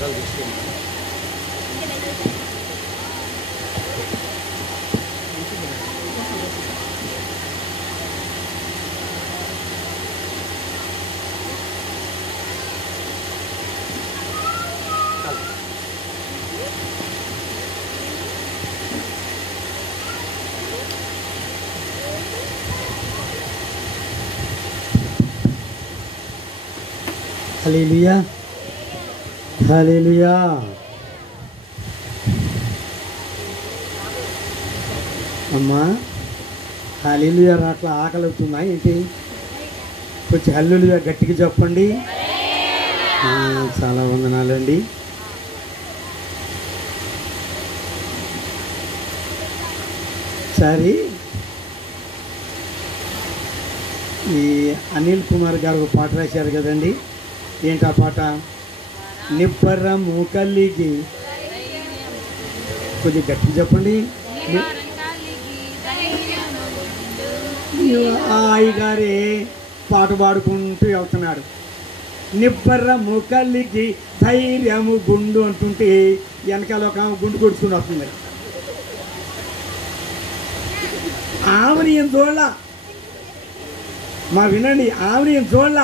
పత్రాలు తీసుకున్నాను. హల్లెలూయా, హల్లెలూయా. అమ్మా హల్లెలూయా అట్లా ఆకలి అవుతుందా ఏంటి? కొంచెం హల్లెలూయా గట్టిగా చెప్పండి. చాలా వందనాలండి. సరే, ఈ అనిల్ కుమార్ గారు ఒక పాట రాశారు కదండి. ఏంటా పాట? నిబ్బరము కలిగి, కొద్దిగా గట్టి చెప్పండి. అయ్యగారే పాట పాడుకుంటూ వెళ్తున్నాడు. నిబ్బరము కలిగి ధైర్యము గుండు అంటుంటే వెనకాల ఒక ఆమె గుండు కొడుచుకుని వస్తుంది. ఆమెని ఏం చూడాల, మా వినండి, ఆమెని ఏం చూడాల.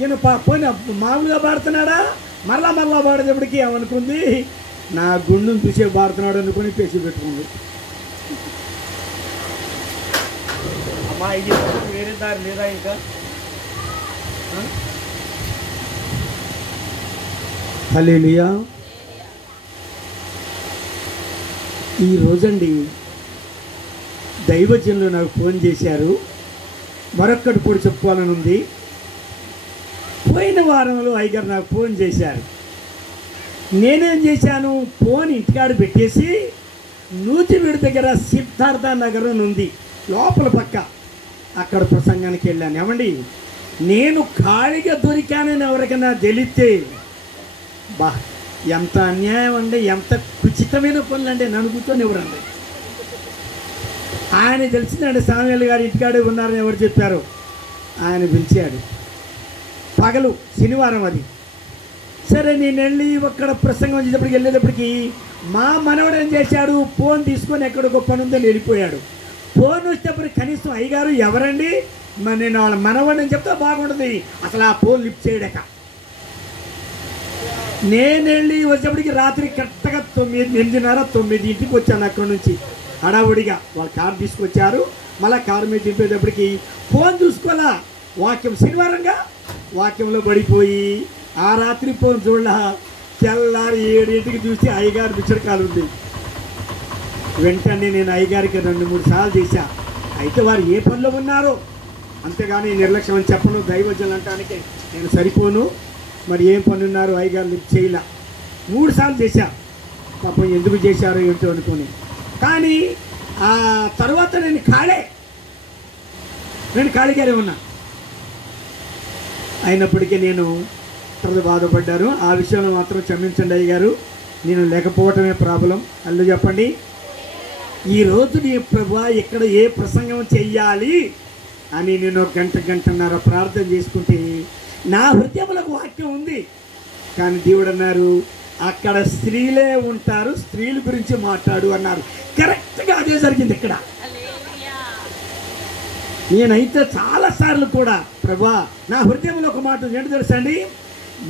ఈయన పోయిన మామూలుగా పాడుతున్నాడా, మరలా పాడేటప్పటికి ఏమనుకుంది, నా గుండును చూసే పాడుతున్నాడు అనుకుని పేసి పెట్టుకుంది. అమ్మా ఇది వేరే దారి లేదా ఇంకా? హల్లెలూయా. ఈ రోజండి దైవజనులు నాకు ఫోన్ చేశారు. మరొక్కటి కూడా చెప్పుకోవాలని ఉంది. పోయిన వారంలో అయ్యగారు నాకు ఫోన్ చేశారు. నేనేం చేశాను, ఫోన్ ఇంటికాడ పెట్టేసి నూతివీడు దగ్గర సిద్ధార్థ నగరం ఉంది లోపల పక్క, అక్కడ ప్రసంగానికి వెళ్ళాను. ఏమండి, నేను ఖాళీగా దొరికానని ఎవరికైనా తెలిస్తే బా ఎంత అన్యాయం అండి, ఎంత కుచితమైన పనులు అండి, నన్ను కూర్చొని ఎవరండి. ఆయన తెలిసిందండి, సామ్యూయల్ గారు ఇంటికాడే ఉన్నారని ఎవరు చెప్పారు. ఆయన పిలిచాడు పగలు, శనివారం అది. సరే, నేను వెళ్ళి అక్కడ ప్రసంగం చేసేటప్పటికి వెళ్ళేటప్పటికి మా మనవడు ఏం చేశాడు, ఫోన్ తీసుకొని ఎక్కడికో పని ఉందని వెళ్ళిపోయాడు. ఫోన్ వచ్చేటప్పటికి కనీసం అయ్యగారు ఎవరండి, మరి నేను వాళ్ళ మనవడు అని చెప్తే బాగుంటుంది, అసలు ఆ ఫోన్ లిఫ్ట్ చేయడాక. నేను వెళ్ళి వచ్చేప్పటికి రాత్రి కరెక్ట్గా 8:30-9 వచ్చాను అక్కడి నుంచి. హడావుడిగా వాళ్ళు కారు తీసుకొచ్చారు. మళ్ళీ కారు మీద దింపేటప్పటికి ఫోన్ చూసుకోవాలా, వాక్యం శనివారంగా వాక్యంలో పడిపోయి ఆ రాత్రి ఫోన్ చూడాల. తెల్లారి 7 చూసి అయ్యగారు బిచ్చడకాలు ఉంది. వెంటనే నేను అయ్యగారికి 2-3 సార్లు చేశా. అయితే వారు ఏ పనిలో ఉన్నారో, అంతేగాని నిర్లక్ష్యం అని చెప్పను, దైవజనులు అనటానికి నేను సరిపోను. మరి ఏం పని ఉన్నారు అయ్యగారు లిఫ్ట్ చేయలే. 3 సార్లు చేశా. పాపం ఎందుకు చేశారో ఏంటో అనుకుని. కానీ ఆ తర్వాత నేను ఖాళీగానే ఉన్నా. అయినప్పటికీ నేను తర్వాత బాధపడ్డాను. ఆ విషయంలో మాత్రం క్షమించండి అయ్యగారు, నేను లేకపోవటమే ప్రాబ్లం. అల్లు చెప్పండి. ఈరోజు నీ ప్రభా ఇక్కడ ఏ ప్రసంగం చెయ్యాలి అని నేను 1 గంటన్నర ప్రార్థన చేసుకుంటే నా హృదయంలో వాక్యం ఉంది. కానీ దేవుడు అన్నారు, అక్కడ స్త్రీలే ఉంటారు, స్త్రీల గురించి మాట్లాడు అన్నారు. కరెక్ట్గా అదే జరిగింది ఇక్కడ. నేనైతే చాలాసార్లు కూడా ప్రభా నా హృదయంలో ఒక మాట ఏంటో తెలుసా అండి,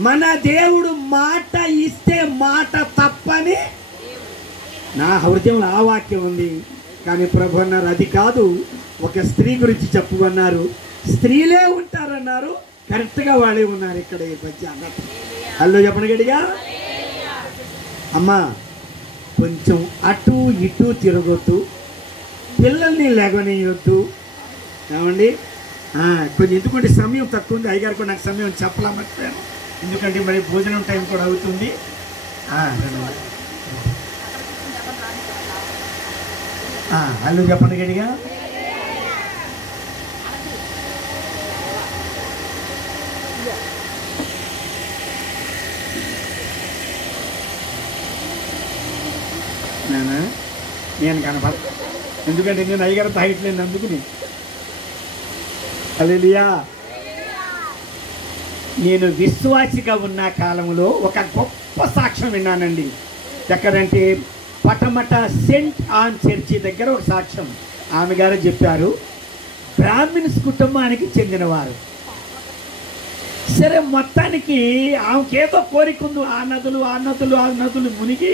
మన దేవుడు మాట ఇస్తే మాట తప్పని నా హృదయంలో ఆ వాక్యం ఉంది. కానీ ప్రభు అన్నారు అది కాదు, ఒక స్త్రీ గురించి చెప్పమన్నారు. స్త్రీలే ఉంటారన్నారు, కరెక్ట్గా వాళ్ళే ఉన్నారు ఇక్కడ ఈ మధ్య అన్నట్టు. హలో చెప్పండి గట్టిగా. అమ్మా కొంచెం అటు ఇటు తిరగొద్దు, పిల్లల్ని లేవనేయొద్దు. ఏమండి కొంచెం ఎందుకంటే సమయం తక్కువ ఉంది. అయ్యగారు కూడా నాకు సమయం చెప్పలేమర్చిపోయాను, ఎందుకంటే మరి భోజనం టైం కూడా అవుతుంది. హలో చెప్పండి గట్టిగా. నేను కనపడ, ఎందుకంటే నేను అయ్యగారితో హైట్ లేని అందుకుని. హల్లెలూయా. నేను విశ్వాసిగా ఉన్న కాలంలో ఒక గొప్ప సాక్ష్యం విన్నానండి. ఎక్కడంటే పటమట సెంట్ ఆన్ చర్చి దగ్గర ఒక సాక్ష్యం. ఆమె గారు చెప్పారు, బ్రాహ్మిన్స్ కుటుంబానికి చెందినవారు. సరే, మొత్తానికి ఆమెకేదో కోరిక ఉంది. ఆ నదులు మునిగి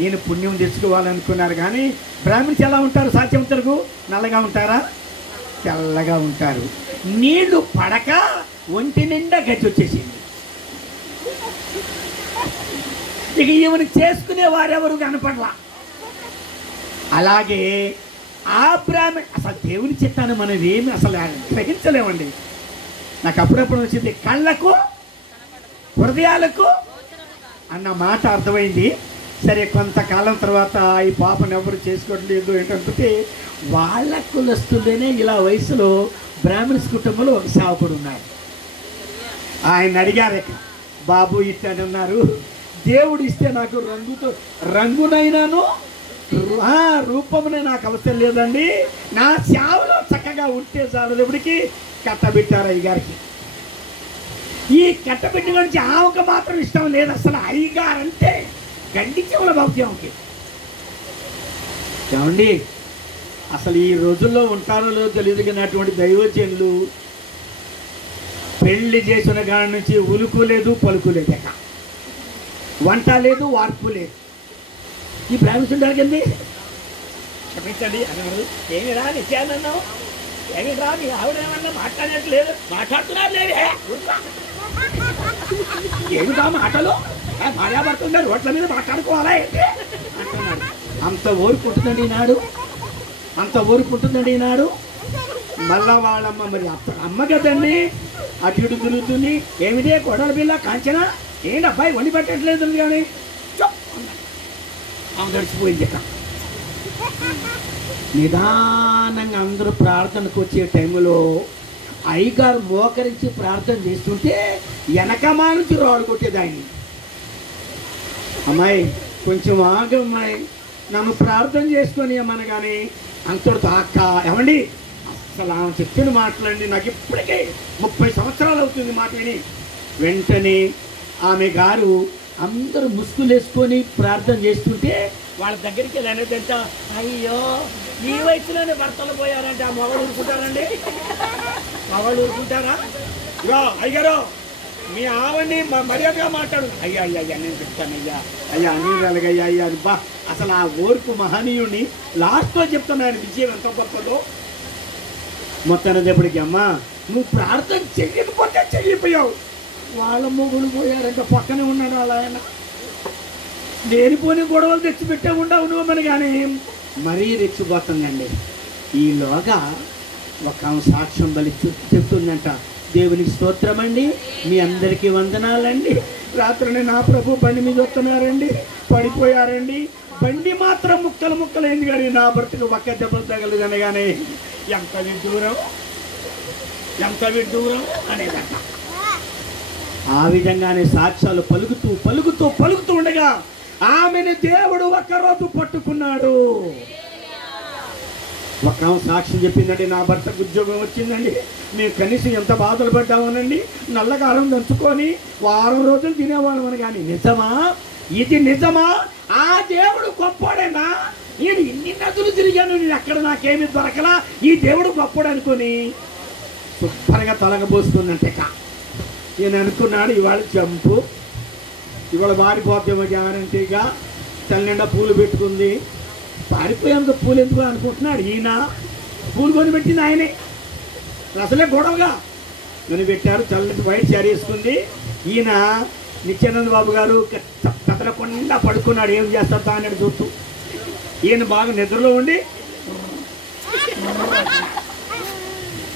నేను పుణ్యం తెచ్చుకోవాలనుకున్నారు. కానీ బ్రాహ్మిన్స్ ఎలా ఉంటారు? సాధ్యవంతులకు నల్లగా ఉంటారా? తెల్లగా ఉంటారు. నీళ్లు పడక ఒంటి నిండా గచ్చి వచ్చేసింది. ఇక ఈమెను చేసుకునే వారెవరు కనపడలా. అలాగే ఆ బ్రాహ్మణ్ అసలు దేవుని చిత్తాన్ని మనం ఏమి అసలు గ్రహించలేమండి. నాకు అప్పుడప్పుడు వచ్చింది, కళ్ళకు హృదయాలకు అన్న మాట అర్థమైంది. సరే, కొంతకాలం తర్వాత ఈ పాపను ఎవరు చేసుకోవట్లేదు ఏంటంటే, వాళ్ళ కులస్తులేనే ఇలా వయసులో బ్రాహ్మణ్స్ కుటుంబంలో ఒక సేవకుడు ఉన్నాడు. ఆయన అడిగారు, బాబు ఇట్టని ఉన్నారు, దేవుడు ఇస్తే నాకు రంగునైనాను రూపమునే నాకు అవసరం లేదండి, నా సేవలో చక్కగా ఉంటే చాలు. ఎప్పటికి కట్టబెట్టారు అయ్యగారికి. ఈ కట్టబెట్టి నుంచి ఆమెకు మాత్రం ఇష్టం లేదు అసలు. అయ్యగారు అంటే గండిచెవుల భక్తి. ఏమండి, అసలు ఈ రోజుల్లో ఉంటారో లేదో తెలియదు కానీ అటువంటి దైవజనులు పెళ్లి చేసిన కాడి నుంచి ఉలుకు లేదు, పలుకు లేదు, ఎక్క వంట లేదు, వార్పు లేదు. ఈ బ్రాహ్మణుడు జరిగింది క్షమించండి అన్నాడు. ఏమి రా నిత్యానన్నావు, ఏమి రా మీ ఆవిడేమన్నా మాట్లాడట్లేదు, మాట్లాడుతున్నారు లేదు, ఏమిటా మాటలు, భార్యాభర్తున్నారు రోడ్ల మీద మాట్లాడుకోవాలా ఏంటి అంటున్నాడు. అంత ఊరుకుంటుందండి ఈనాడు. మళ్ళా వాళ్ళమ్మ, మరి అమ్మ కదండి, అటు ఇటు తిరుగుతుంది, ఏమిటే కొడల పిల్ల కాంచనా, ఏంటి అబ్బాయి వండి పెట్టట్లేదు కానీ ఆమె గడిచిపోయింది. నిదానంగా అందరూ ప్రార్థనకు వచ్చే టైంలో అయ్యగారు మోకరించి ప్రార్థన చేస్తుంటే వెనకమా నుంచి రాడు కొట్టేది ఆయన. అమ్మాయి కొంచెం ఆగమ్మాయి, నన్ను ప్రార్థన చేసుకొని అమ్మనగాని అంతటితో అక్క ఏమండి అసలు ఆమె చెప్పిన మాటలండి నాకు ఇప్పటికే 30 సంవత్సరాలు అవుతుంది మాట విని. వెంటనే ఆమె గారు అందరూ ముసుగులు వేసుకొని ప్రార్థన చేస్తుంటే వాళ్ళ దగ్గరికి వెళ్ళనేదంట, అయ్యో ఈ వయసులోనే భర్తలు పోయారంటే ఆ మగవాళ్ళు ఊరుకుంటారండి? మగవాళ్ళు ఊరుకుంటారా? ఇగో అయ్యారో మీ ఆవండి మర్యాదగా మాట్లాడు. అయ్యా నేను చెప్తానయ్యా, అయ్యా అనిగయ్యా అయ్యా బా. అసలు ఆ ఓర్పు మహనీయుని లాస్ట్లో చెప్తాను ఆయన విజయం ఎంత గొప్పదో. మొత్తానికి అమ్మా నువ్వు ప్రార్థన చెయ్యకపోతే చెయ్యిపోయావు, వాళ్ళ మొగుడు పోయారంటే పక్కనే ఉన్నాడు వాళ్ళ ఆయన, లేనిపోని గొడవలు తెచ్చిపెట్టే ఉండవు నువ్వు మన. కానీ మరీ రెచ్చిపోతుందండి. ఈలోగా ఒక సాక్ష్యం బలి చెప్తుందంట, దేవునికి స్తోత్రమండి, మీ అందరికీ వందనాలండి, రాత్రిని నా ప్రభు బండి మీద వస్తున్నారండి, పడిపోయారండి, బండి మాత్రం ముక్కలైంది కానీ నా భర్తకు ఒక్క దెబ్బలు తగలదు కానీ ఎంత విడ్డూరం అనేదంట. ఆ విధంగానే సాక్ష్యాలు పలుకుతూ ఉండగా ఆమెను దేవుడు ఒక్కరోజు పట్టుకున్నాడు. ఒక సాక్ష్యం చెప్పిందండి, నా భర్తకు ఉద్యోగం వచ్చిందండి, మేము కనీసం ఎంత బాధలు పడ్డామోనండి, నల్లకారం దంచుకొని వారం రోజులు తినేవాళ్ళమని. కానీ నిజమా? ఇది నిజమా? ఆ దేవుడు గొప్పోడేనా? నేను ఇన్ని నదులు తిరిగాను, నేను ఎక్కడ నాకేమీ దొరకలా, ఈ దేవుడు గొప్పోడు అనుకుని శుభ్రంగా తొలగబోస్తుందంటే ఈయన అనుకున్నాడు, ఇవాళ చంపు, ఇవాళ వాడిపోతేమో గ్యారంటీగా, తల్లిండా పూలు పెట్టుకుంది, పారిపోయేందుకు పూలు ఎందుకు అనుకుంటున్నాడు. ఈయన పూలు కొని పెట్టింది ఆయనే, అసలే గొడవగా కొని పెట్టారు. చల్లటి వైట్ శారీ వేసుకుంది. ఈయన నిత్యానంద బాబు గారు కదలకుండా పడుకున్నాడు, ఏం చేస్తాడు అన్నాడు చూస్తూ. ఈయన బాగా నిద్రలో ఉండి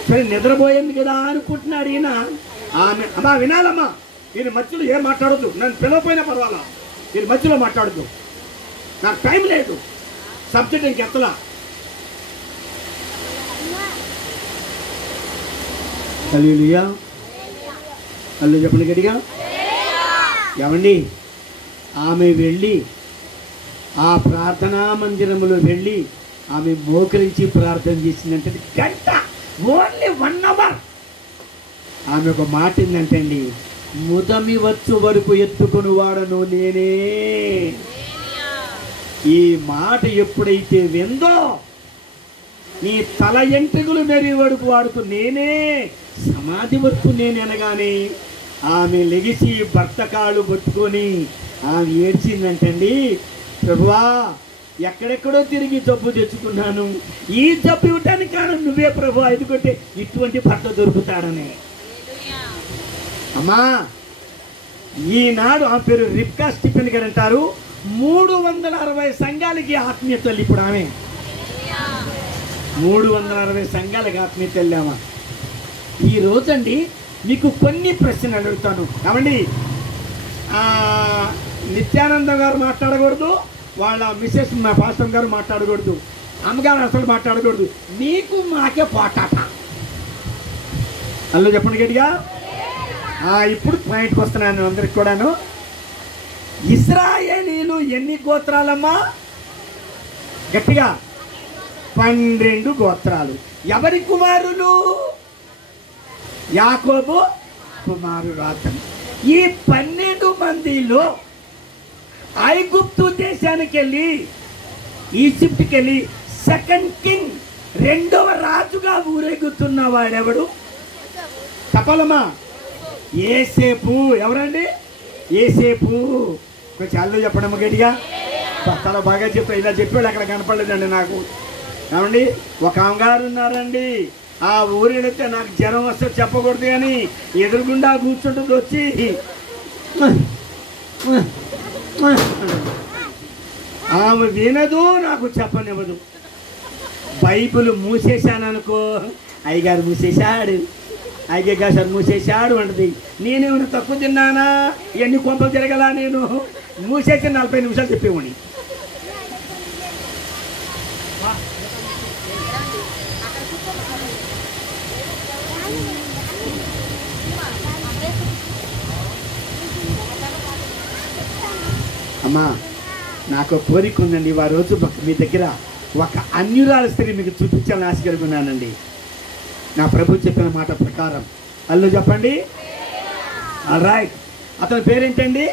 సరే నిద్రపోయింది కదా అనుకుంటున్నాడు ఈయన. ఆమె అమ్మా వినాలమ్మా, వీరి మధ్యలో ఏం మాట్లాడద్దు, నన్ను పిలవపోయినా పర్వాలా, వీరి మధ్యలో మాట్లాడద్దు, నాకు టైం లేదు, సబ్జెక్ట్ ఇంకెత్తలా. హల్లెలూయా, హల్లెలూయా చెప్పండి గట్టిగా. ఏమండి, ఆమె వెళ్ళి ఆ ప్రార్థనా మందిరంలో వెళ్ళి ఆమె మోకరించి ప్రార్థన చేసిందంటే గంట, ఓన్లీ 1 అవర్. ఆమె ఒక మాట ఏంటంటే అండి, ముదమి వచ్చు వరకు ఎత్తుకొని వాడను నేనే. ఈ మాట ఎప్పుడైతే విందో నీ తల ఎంట్రుకలు మెరి వరకు వాడుతూ నేనే, సమాధి వరకు నేను అనగానే ఆమె లెగిసి భర్త కాళ్ళు పట్టుకొని ఆమె ఏడ్చిందంటండి, ప్రభువా ఎక్కడెక్కడో తిరిగి జబ్బు తెచ్చుకున్నాను, ఈ జబ్బు ఇవ్వటానికి కారణం నువ్వే ప్రభువా, ఎందుకంటే ఇటువంటి భర్త దొరుకుతాడని. అమ్మా ఈనాడు ఆ పేరు రిబ్కా స్టిఫెన్ గారు అంటారు, 360 సంఘాలకి ఆత్మీయ తల్లి. ఇప్పుడు ఆమె 360 సంఘాలకి ఆత్మీయ తల్లి. అమ్మా ఈ రోజండి మీకు కొన్ని ప్రశ్నలు అడుగుతాను. ఏమండి నిత్యానంద గారు మాట్లాడకూడదు, వాళ్ళ మిస్సెస్ మా పాస్టర్ గారు మాట్లాడకూడదు, అమ్మగారు అసలు మాట్లాడకూడదు, మీకు మాకే పోటాట. అల్లు చెప్పండి గట్టిగా. ఇప్పుడు పాయింట్కి వస్తున్నాను అందరికి కూడాను. ఇశ్రాయేలీలు ఎన్ని గోత్రాలమ్మా? గట్టిగా 12 గోత్రాలు. ఎవరి కుమారులు? యాకోబు కుమారుడు అతను. ఈ 12 మందిలో ఐగుప్తు దేశానికి వెళ్ళి, ఈజిప్ట్కి వెళ్ళి సెకండ్ కింగ్, 2వ రాజుగా ఊరేగుతున్న వాడెవడు? చెప్పాలమ్మా. ఏసేపు. ఎవరండి? ఏసేపు. కొంచెం అల్లు చెప్పడమ్మ గట్టిగా. చాలా బాగా చెప్పా. ఇలా చెప్పాడు, అక్కడ కనపడలేదండి నాకు. ఏమండి ఒక అమ్మగారు ఉన్నారండి, ఆ ఊరినైతే నాకు జ్వరం వస్తే చెప్పకూడదు కానీ ఎదురుగుండా కూర్చుంటుంది, వచ్చి ఆమె వినదు, నాకు చెప్పనివ్వదు. బైబిల్ మూసేశాను అనుకో, అయ్యగారు మూసేశాడు, అయ్యగారు సార్ మూసేశాడు అంటది. నేనేమైనా తక్కువ తిన్నానా? ఎన్ని కొంపలు తిరగలా? నేను మూసేసి 40 నిమిషాలు చెప్పేవాడిని. అమ్మా నాకు కోరిక ఉందండి, ఆ రోజు మీ దగ్గర ఒక అన్యురాల స్త్రీ మీకు చూపించాలని ఆశ కలుగున్నానండి. నా ప్రభు చెప్పిన మాట ప్రకారం. అల్లు చెప్పండి. రైట్. అతని పేరేంటండి?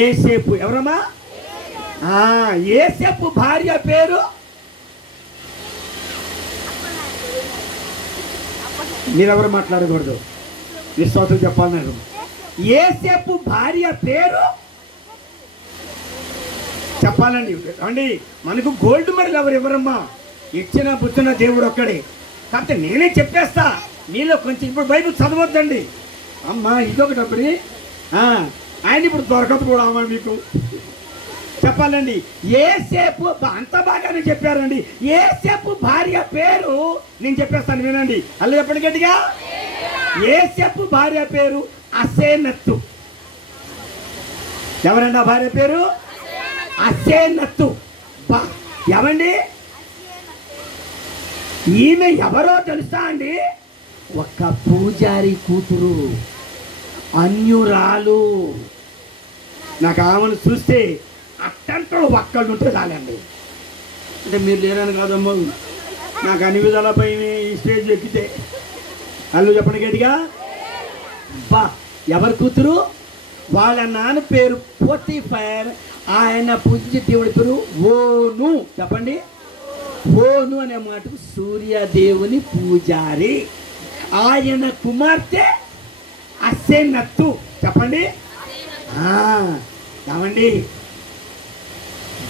ఏసేపు. ఎవరమ్మా? ఏసేపు భార్య పేరు? మీరెవరు మాట్లాడకూడదు, విశ్వాసం చెప్పాలన్నారు. ఏసేపు భార్య పేరు చెప్పాలండి. అండి మనకు గోల్డ్ మెడల్ ఎవరు ఇవ్వరమ్మా, ఇచ్చిన పుచ్చిన దేవుడు ఒక్కడే. కాకపోతే నేనే చెప్పేస్తా, మీలో కొంచెం ఇప్పుడు బైబిల్ చదవద్దండి. అమ్మా ఇదొకటప్పుడు ఆయన ఇప్పుడు దొరకదు కూడా అమ్మా మీకు చెప్పాలండి. ఏసేపు అంత బాగానే చెప్పారండి. ఏసేపు భార్య పేరు నేను చెప్పేస్తాను, వినండి. అలా చెప్పండి గట్టిగా. ఏసేపు భార్య పేరు అసేనత్తు. ఎవరండి ఆ భార్య పేరు? అసేనత్తు. ఏమండి ఈమె ఎవరో తెలుసా అండి? ఒక పూజారి కూతురు, అన్యురాలు. నాకు ఆమెను చూస్తే అట్టంటూ ఒక్కళ్ళు ఉంటే చాలండి. అంటే మీరు లేరని కాదమ్మా, నాకు అన్ని విధాల భయం ఈ స్టేజ్ ఎక్కితే. అల్లు చెప్పండి గట్టిగా. ఎవరి కూతురు? వాళ్ళ నాన్న పేరు పోతిఫర్, ఆయన పూజించే దేవుడి పేరు ఓను. చెప్పండి. ఓను అనే మాటకు సూర్యదేవుని పూజారి. ఆయన కుమార్తె అసేనత్తు. చెప్పండి. ఏమండి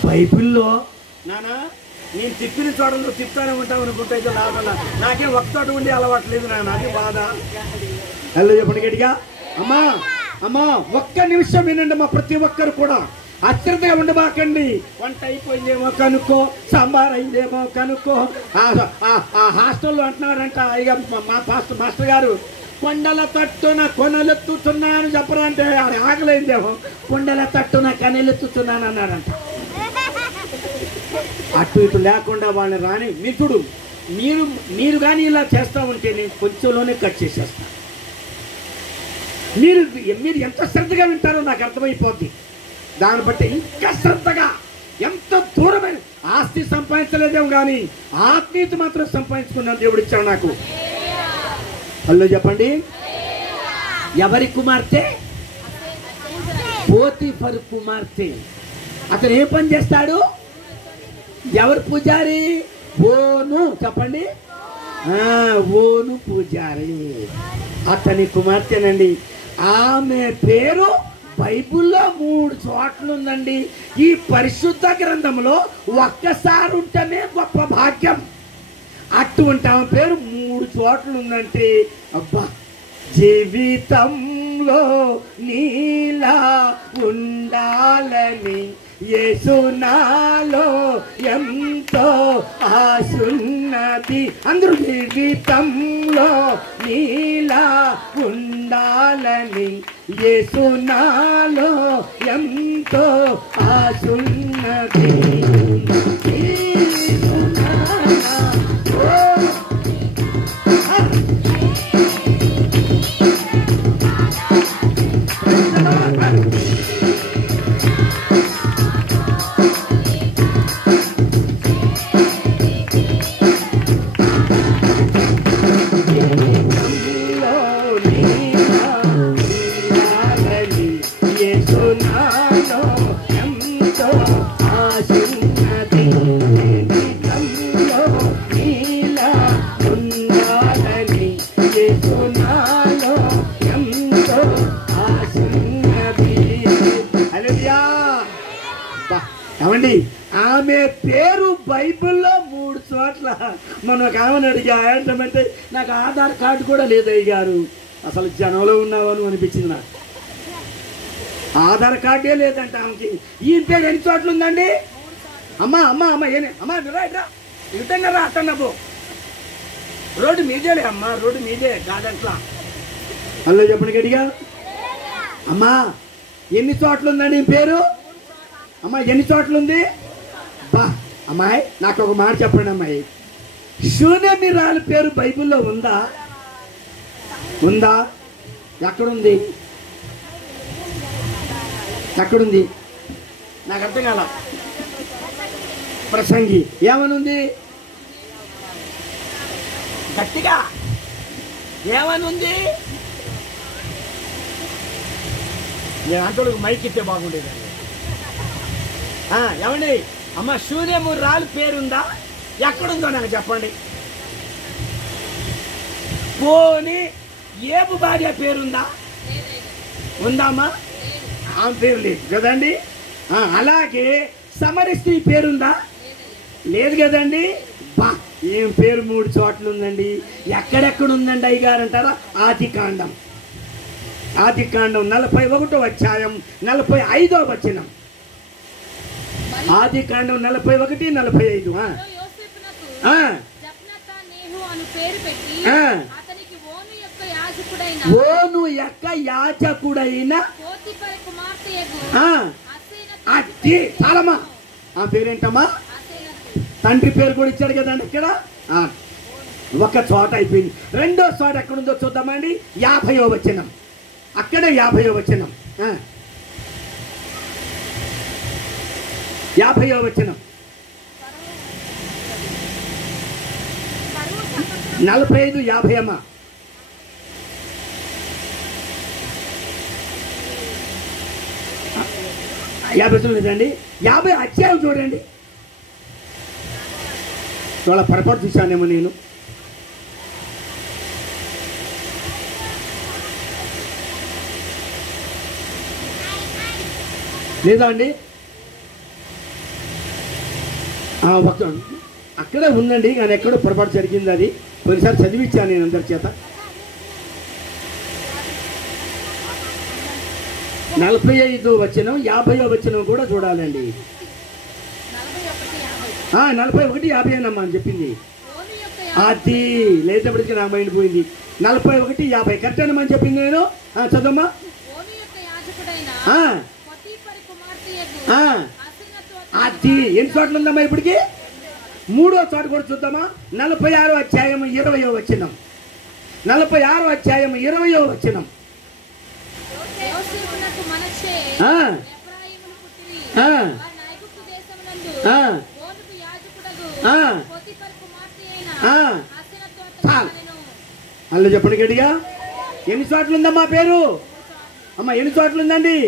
బైబిల్లో నానా నేను తిప్పిన చోటలో తిప్పుతానే ఉంటావు అనుకుంటే లాభాల, నాకే ఒక చోట ఉండి అలవాట్లేదు నాన్న, అది బాధ. హలో చెప్పండి గట్టిగా. అమ్మా అమ్మా ఒక్క నిమిషం వినండి అమ్మా, ప్రతి ఒక్కరు కూడా అశ్రద్ధగా ఉండబాకండి. వంట అయిపోయిందేమో కనుక్కో, సాంబార్ అయిందేమో కనుక్కో. హాస్టల్లో అంటున్నారంట, ఇక మా మాస్టర్ గారు కొండల తట్టున కొనలెత్తుతున్నాను చెప్పరా అంటే ఆకలైందేమో, కొండల తట్టున కనెలెత్తుతున్నాను అన్నారంట. అటు ఇటు లేకుండా వాళ్ళని రాని మిత్రుడు మీరు కానీ ఇలా చేస్తా ఉంటే నేను కొంచెంలోనే కట్ చేసేస్తాను. మీరు ఎంత శ్రద్ధగా వింటారో నాకు అర్థమైపోద్ది. దాన్ని బట్టి ఇంకా శ్రద్ధగా, ఎంత దూరమైన ఆస్తి సంపాదించలేదేమో కానీ ఆత్మీయత మాత్రం సంపాదించుకున్నాను, దేవుడు ఇచ్చాడు నాకు. హలో చెప్పండి. ఎవరి కుమార్తె? పోతీఫరు కుమార్తె. అతను ఏ పని చేస్తాడు? ఎవరు పూజారి? ఓను, చెప్పండి. ఓను పూజారి, అతని కుమార్తెనండి. ఆమె పేరు బైబిల్లో 3 చోట్ల ఉందండి. ఈ పరిశుద్ధ గ్రంథంలో ఒక్కసారి ఉంటేనే గొప్ప భాగ్యం. అటువంటి ఆమె పేరు 3 చోట్ల ఉందంటే, అబ్బా, జీవితంలో నీలా ఉండాలని యేసు నాలో ఎంతో ఆశున్నది. అందరూ జీవితంలో నీలా ఉండాలని యేసు నాలో ఎంతో ఆశున్నది. ఏమండి, ఆమె పేరు బైబిల్లో 3 చోట్ల. మనకు ఆమెను అడిగా ఏంటంటే, నాకు ఆధార్ కార్డు కూడా లేదు అయ్యారు, అసలు జనంలో ఉన్నావని అనిపించింది నాకు. ఆధార్ కార్డే లేదంట ఆమెకి. ఈయన పేరు ఎన్ని చోట్ల ఉందండి? అమ్మా అమ్మా అమ్మ అమ్మా రా ఇటంగా రా అట్టన్నప్పు. రోడ్డు మీదేలే అమ్మా, రోడ్డు మీదే కాదంట్లా. అల్లో చెప్పండి గడిగా. అమ్మా ఎన్ని చోట్ల ఉందండి ఈ పేరు? అమ్మా ఎన్ని చోట్ల ఉంది? బా అమ్మాయి, నాకు ఒక మాట చెప్పండి అమ్మాయి, శూన్యమిరాల పేరు బైబిల్లో ఉందా? ఉందా? ఎక్కడుంది? ఎక్కడుంది? నాకు అర్థం కాల. ప్రసంగి ఏమనుంది? గట్టిగా ఏమనుంది? నేను అంటూ మైక్ ఇస్తే బాగుండేది. ఏమండి అమ్మ, శూన్యము రాలు పేరుందా? ఎక్కడుందో నాకు చెప్పండి. పోనీ ఏబు భార్య పేరుందా? ఉందామా? ఆమె పేరు లేదు కదండి. అలాగే సమర స్త్రీ పేరుందా? లేదు కదండి. బా, ఏం పేరు 3 చోట్ల ఉందండి. ఎక్కడెక్కడ ఉందండి అయ్యగారు అంటారా? ఆదికాండం 41వ అధ్యాయం 45వ వచనం. ఆదికాండం 41, 45. ఓను యొక్క యాజకుడైన చాలమ్మా. ఆ పేరేంటమ్మా? తండ్రి పేరు కూడా ఇచ్చాడు కదండి ఇక్కడ. ఒక చోట అయిపోయింది. 2వ చోట ఎక్కడుందో చూద్దామండి. 50వ వచనం. అక్కడే 50వ వచనం. 50వ వచనం. 45, 50 అమ్మా. 50 లేదండి, 50 అధ్యాయం చూడండి. చాలా పొరపాటు చూశానేమో నేను. లేదా అండి? అక్కడే ఉందండి, కానీ ఎక్కడో పొరపాటు జరిగింది. అది కొన్నిసార్లు చదివించాను నేను అందరి చేత. 45వ వచనం, 50వ వచనం కూడా చూడాలండి. 41, 50 అమ్మా అని చెప్పింది. అది లేదప్పటికీ నా మైండ్ పోయింది. 41, 50 కరెక్ట్ అన్నమని చెప్పింది నేను. చదవమ్మా. అది ఎన్ని చోట్ల ఉందమ్మా ఇప్పటికి? 3వ చోట కూడా చూద్దామా. 46వ అధ్యాయం 20వ వచనం. 46వ అధ్యాయం 20వ వచనం. అల్ల చెప్పండి గట్టిగా. ఎన్ని చోట్ల ఉందమ్మా పేరు? అమ్మ ఎన్ని చోట్ల ఉందండి?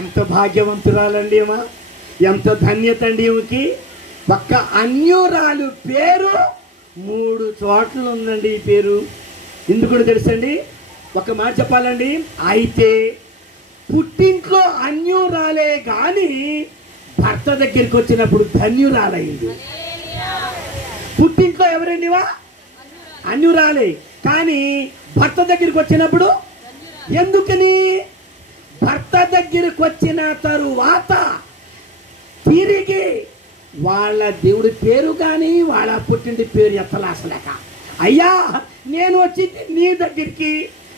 ఎంత భాగ్యవంతురాలండి అమ్మా, ఎంత ధన్యత అండి ఈమెకి. ఒక్క అన్యురాలు పేరు 3 చోట్ల ఉందండి ఈ పేరు. ఎందుకు తెలుసండి? ఒక మాట చెప్పాలండి, అయితే పుట్టింట్లో అన్యురాలే కానీ భర్త దగ్గరికి వచ్చినప్పుడు ధన్యురాలయ్యింది. పుట్టింట్లో ఎవరండివా? అన్యురాలే, కానీ భర్త దగ్గరికి వచ్చినప్పుడు ఎందుకని? భర్త దగ్గరికి వచ్చిన తరువాత తిరిగి వాళ్ళ దేవుడి పేరు కానీ వాళ్ళ పుట్టింటి పేరు ఎత్తలాసలేక, అయ్యా నేను వచ్చింది నీ దగ్గరికి,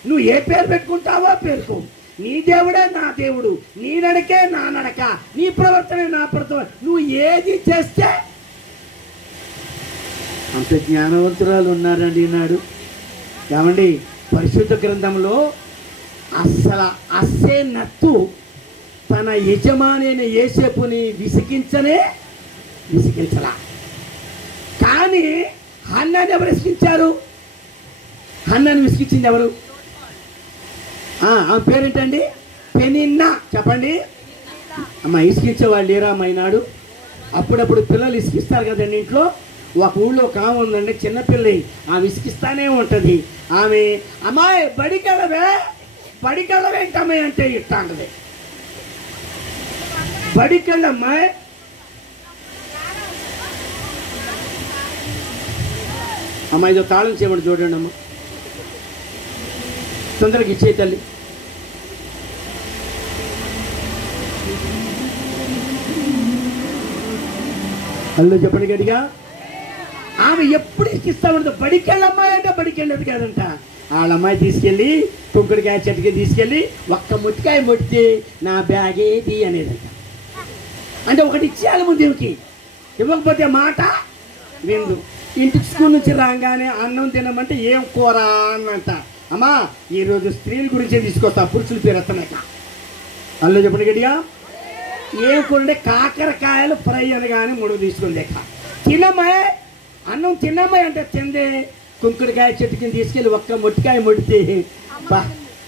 నువ్వు ఏ పేరు పెట్టుకుంటావో పేరుకో, నీ దేవుడే నా దేవుడు, నీ నడకే నా నడక, నీ ప్రవర్తనే నా ప్రవర్తన, నువ్వు ఏది చేస్తే. అంత జ్ఞానవంతురాలు ఉన్నారండి ఈనాడు. ఏమండి, పరిశుద్ధ గ్రంథంలో అస్సలు అస్సేనత్తు తన యజమాని యోసేపుని విసిగించలా. కానీ హన్నాని ఎవరు విసిగించారు? హన్నాని విసిగించింది ఎవరు? ఆ పేరేంటండి? పెనిన్నా. చెప్పండి అమ్మ. విసిగించేవాళ్ళు లేరా అమ్మ ఈనాడు? అప్పుడప్పుడు పిల్లలు విసిగిస్తారు కదండి ఇంట్లో. ఒక ఊళ్ళో ఒక ఆమె ఉందండి, చిన్నపిల్లి, ఆమె విసిగిస్తానే ఉంటుంది. ఆమె అమ్మాయి బడికెళ్ళవేంటమ్మాయి అంటే ఇట్టా అంటది. బడికెళ్ళమ్మాయి, అమ్మ ఇదో తాళం చేయమని చూడండి అమ్మ, తొందరగా ఇచ్చే తల్లి. హలో చెప్పండి గడిగా. ఆమె ఎప్పుడు ఇస్తా ఉంటుంది. బడికెళ్ళమ్మాయి అంటే బడికెళ్ళదు కాదంట. వాళ్ళ అమ్మాయి తీసుకెళ్ళి కుంకుడికాయ చెట్టుకి తీసుకెళ్ళి ఒక్క ముట్టికాయ ముట్టి నా బ్యాగ్ ఏది అనేదంట. అంటే ఒకటి ఇచ్చేయాలి ముందుకి, ఇవ్వకపోతే మాట విందు. ఇంటికి స్కూల్ నుంచి రాగానే అన్నం తినమంటే ఏం కూర అన్నంట. అమ్మా ఈరోజు స్త్రీల గురించే తీసుకొస్తా, పురుషుల పేరు ఎత్తనాక. అల్లో చెప్పండి గట్టిగా. ఏం కూర అంటే కాకరకాయలు ఫ్రై అనగానే 3 తీసుకుంది. తినమ్మాయి, అన్నం తిన్నమ్మాయి అంటే తిందే. కుంకుడికాయ చెట్టు కింద తీసుకెళ్ళి ఒక్క ముట్టికాయ ముడితే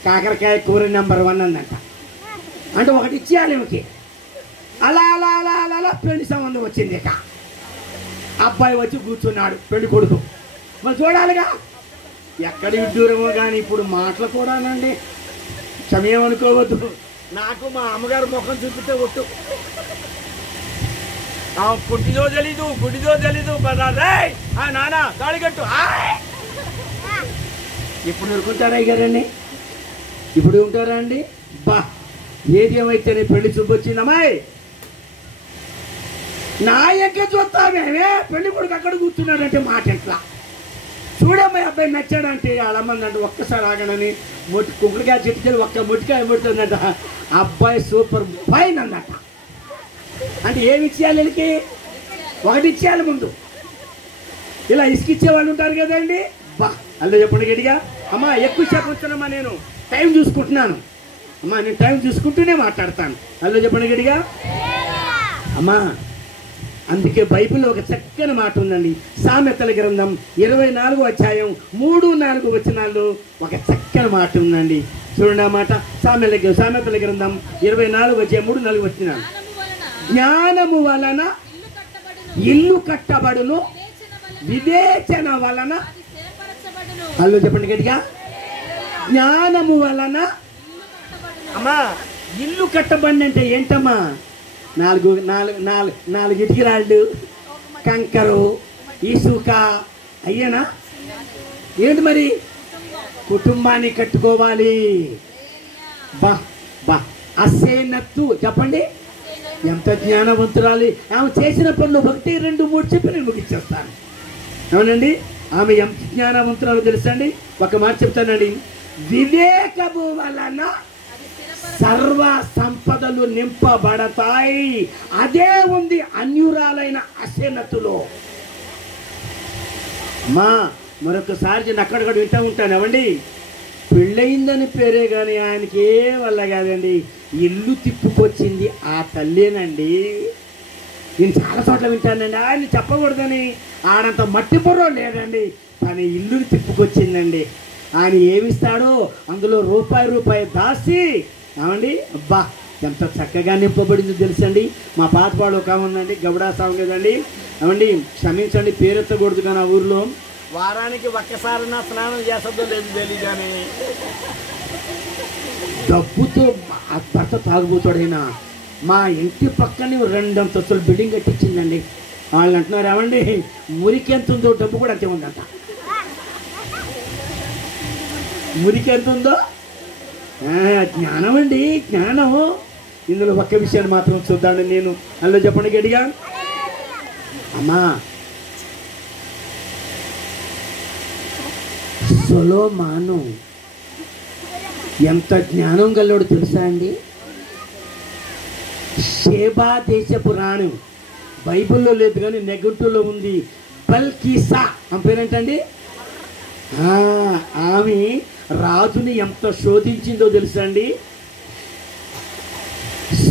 కాకరకాయ కూర నెంబర్ 1 అందంట. అంటే ఒకటి ఇచ్చేయాలి ఈమెకి. అలా అలా అలా అలా అలా పెళ్లి సంబంధం వచ్చింది. ఇక అబ్బాయి వచ్చి కూర్చున్నాడు, పెళ్లి కొడుకు. మరి చూడాలిగా, ఎక్కడి విడ్డూరమో కానీ ఇప్పుడు మాటలు కూడానండి. క్షమయం అనుకోవద్దు, నాకు మా అమ్మగారు ముఖం చూపితే ఒట్టు. పుట్టిదో తెలీదు, గుడిదో తెలీదు, నాన్న తాళికట్టు. ఇప్పుడు ఊరుకుంటారా గారండి? ఇప్పుడు ఉంటారా అండి? బా ఏది ఏమైతేనే పెళ్లి చూపొచ్చిందమ్మాయి. నా ఎక్క చూస్తామేమే, పెళ్లి కొడుకు అక్కడ కూర్చున్నాడంటే మాట ఎట్లా చూడమ్మాయి. అబ్బాయి నచ్చాడంటే వాళ్ళమ్మంది అంటే ఒక్కసారి ఆగనని కుంకుడికాయ చెట్టుకెళ్ళి ఒక్క ముట్టికాయ ముడుతుందంట. అబ్బాయి సూపర్ ఫైన్ అన్నట. అంటే ఏమి ఇచ్చేయాలి వీళ్ళకి? ఒకటి ఇచ్చేయాలి ముందు. ఇలా ఇసుకిచ్చే వాళ్ళు ఉంటారు కదండి. బా అల్లో చెప్పండి గట్టిగా. అమ్మా ఎక్కువ సేపు వచ్చానమ్మా, నేను టైం చూసుకుంటున్నాను అమ్మా, నేను టైం చూసుకుంటూనే మాట్లాడతాను. అల్లో చెప్పండి గట్టిగా. అమ్మా అందుకే బైబిల్లో ఒక చక్కని మాట ఉందండి. సామెతల గ్రంథం 24వ అధ్యాయం 3-4 వచనాల్లో ఒక చక్కని మాట ఉందండి. చూడండి ఆ మాట. సామెతల గ్రంథం 24వ అధ్యాయం 3-4 వచనాలు. జ్ఞానము వలన ఇల్లు కట్టబడును, వివేచన వలన. అల్లో చెప్పండి గట్టిగా. జ్ఞానము వలన అమ్మా ఇల్లు కట్టబడి అంటే ఏంటమ్మా? 4 ఇటుకరాళ్ళు, కంకరు, ఇసుక అయ్యేనా? ఏంటి మరి? కుటుంబాన్ని కట్టుకోవాలి. బా బా అస్సేనత్తు చెప్పండి. ఎంత జ్ఞానవంతురాలి. ఆమె చేసిన పనులు 1, 2, 3 చెప్పి నేను ముగిచ్చేస్తాను. అవునండి, ఆమె ఎంత జ్ఞానవంతురాలు తెలుసండి. ఒక మాట చెప్తానండి. వివేకము వలన సర్వ సంపదలు నింపబడతాయి. అదే ఉంది అన్యురాలైన అస్సేనత్తులో. అమ్మా మరొకసారి నేను అక్కడక్కడ వింటూ ఉంటాను. అవండి పెళ్ళయిందని పేరే కానీ ఆయనకి ఏ వల్ల కాదండి, ఇల్లు తిప్పుకొచ్చింది ఆ తల్లేనండి. నేను చాలా చోట్ల వింటానండి. ఆయన చెప్పకూడదని ఆడంత మట్టి పొర్ర లేదండి, కానీ ఇల్లుని తిప్పుకొచ్చిందండి. ఆయన ఏమిస్తాడో అందులో రూపాయి దాసి ఏమండి అబ్బా ఎంత చక్కగా నింపబడిందో తెలుసండి. మా పాతపాడు ఒక ఉందండి, గబడా సాగు కదండి. ఏమండి క్షమించండి, పేరెత్తకూడదు కానీ ఆ ఊర్లో వారానికి ఒక్కసారి నా స్నానం చేస్తుందో లేదు తెలియదు కానీ డబ్బుతో భర్త తాగుబోతాడైనా మా ఇంటి పక్కనే 2 అంతస్తుల బిల్డింగ్ కట్టించిందండి. వాళ్ళు అంటున్నారు ఏమండి మురికి ఎంత ఉందో డబ్బు కూడా అంతే ఉందంట. మురికి ఎంత ఉందో జ్ఞానం అండి, జ్ఞానం. ఇందులో ఒక్క విషయాన్ని మాత్రం చూద్దాండి. నేను అందులో చెప్పండి గట్టిగా. అమ్మా సొలొమోను ఎంత జ్ఞానం గల్లోడు తెలుసా అండి. షేబా దేశపు రాణి, బైబిల్లో లేదు కానీ నెగటివ్లో ఉంది, బల్కీసా ఆమె పేరేంటండి. ఆమె రాజుని ఎంత శోధించిందో తెలుసా అండి.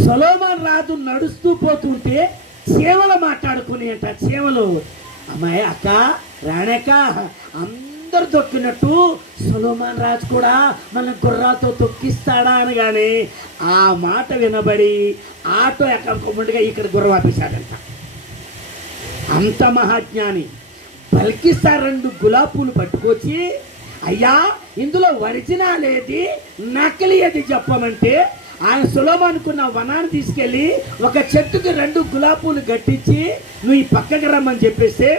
సొలొమోను రాజు నడుస్తూ పోతుంటే చేవలు మాట్లాడుకుని అంట. చేవలు అమ్మాయి అక్క రాణక్క అందరు తొక్కినట్టు సొలొమోను రాజు కూడా మన గుర్రాతో తొక్కిస్తాడా అనగానే ఆ మాట వినబడి ఆటో ఎక్కకుండా ఇక్కడ గుర్రం ఆపేశాడంట. అంత మహాజ్ఞాని. బల్కిస్తా 2 గులాబీ పూలు పట్టుకొచ్చి అయ్యా ఇందులో ఒరిజినల్ ఏది నకిలీ ఏది చెప్పమంటే ఆయన సొలొమోనుకున్న వనాన్ని తీసుకెళ్ళి ఒక చెట్టుకి 2 గులాబీ పూలు కట్టించి నువ్వు ఈ పక్కకి రమ్మని చెప్పేస్తే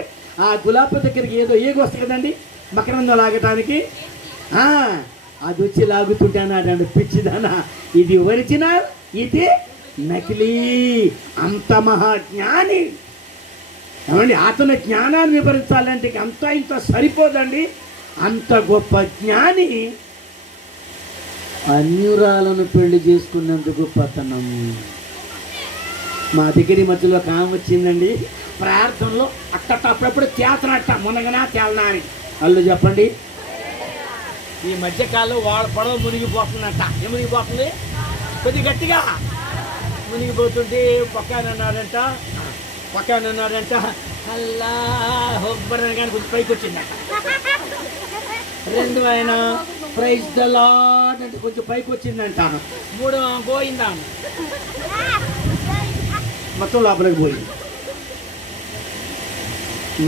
ఆ గులాబీ దగ్గరికి ఏదో ఏగి వస్తుంది కదండి మకరందం లాగటానికి, అది వచ్చి లాగుతుంటే అన్నాడు పిచ్చిదానా ఇది ఒరిజినల్ ఇది నకిలీ. అంత మహాజ్ఞాని ఏమండి. అతని జ్ఞానాన్ని వివరించాలంటే అంత ఇంత సరిపోదండి. అంత గొప్ప జ్ఞాని అన్యురాలను పెళ్లి చేసుకున్నందుకు పతనం. మా దగ్గర ఈ మధ్యలో ఒక ఆమె వచ్చిందండి, ప్రార్థనలో అప్పుడప్పుడు తేతనట్ట మునగనా తేలనా అని. వాళ్ళు చెప్పండి ఈ మధ్యకాలం వాళ్ళ పొడవ మునిగిపోతుందంట. ఏం మునిగిపోతుంది? కొద్ది గట్టిగా మునిగిపోతుంటే పక్కనన్నారంట అల్లా హొబ్బరని కానీ కొంచెం పైకి వచ్చిందంట. 2 ఆయన ప్రైజ్ ద లార్డ్ అంటే కొంచెం పైకి వచ్చిందంట. 3 పోయిందా మొత్తం లోపలికి పోయింది.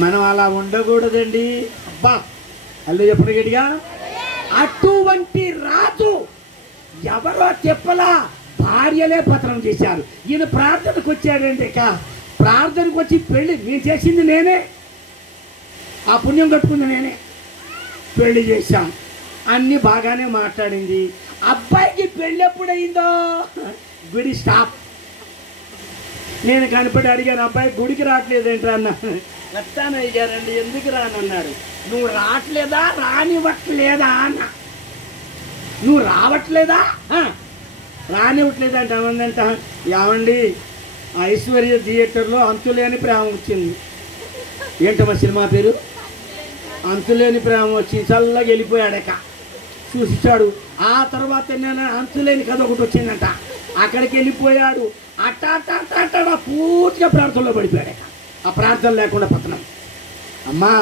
మనం అలా ఉండకూడదండి. అబ్బా అల్లు చెప్పండి గట్టిగా. అటువంటి రాజు ఎవరో చెప్పలా భార్యలే పత్రం చేశారు. ఈయన ప్రార్థనకు వచ్చాడండి. ఇక ప్రార్థనకు వచ్చి పెళ్లి నేను చేసింది నేనే, ఆ పుణ్యం కట్టుకుంది నేనే, పెళ్లి చేశాం అన్నీ బాగానే మాట్లాడింది. అబ్బాయికి పెళ్ళి ఎప్పుడయిందో గుడి స్టాప్. నేను కనిపెట్టి అడిగాను అబ్బాయి గుడికి రావట్లేదేంట్రా అన్న. వస్తాను అయ్యారండి ఎందుకు రానన్నాడు. నువ్వు రావట్లేదా రానివ్వట్లేదా అన్న. నువ్వు రావట్లేదా రానివ్వట్లేదా అంటే ఏమందంట ఏమండి ఐశ్వర్య థియేటర్లో అంతులేని ప్రేమ వచ్చింది. ఏంటమ్మా సినిమా పేరు? అంతులేని ప్రేమ వచ్చి చల్లగా వెళ్ళిపోయాడక చూసిచ్చాడు. ఆ తర్వాత నేను అంతులేని కథ ఒకటి వచ్చిందంట, అక్కడికి వెళ్ళిపోయాడు. అట్ట పూర్తిగా ప్రార్థనలో పడిపోయాడక. ఆ ప్రార్థన లేకుండా పతనం. అమ్మా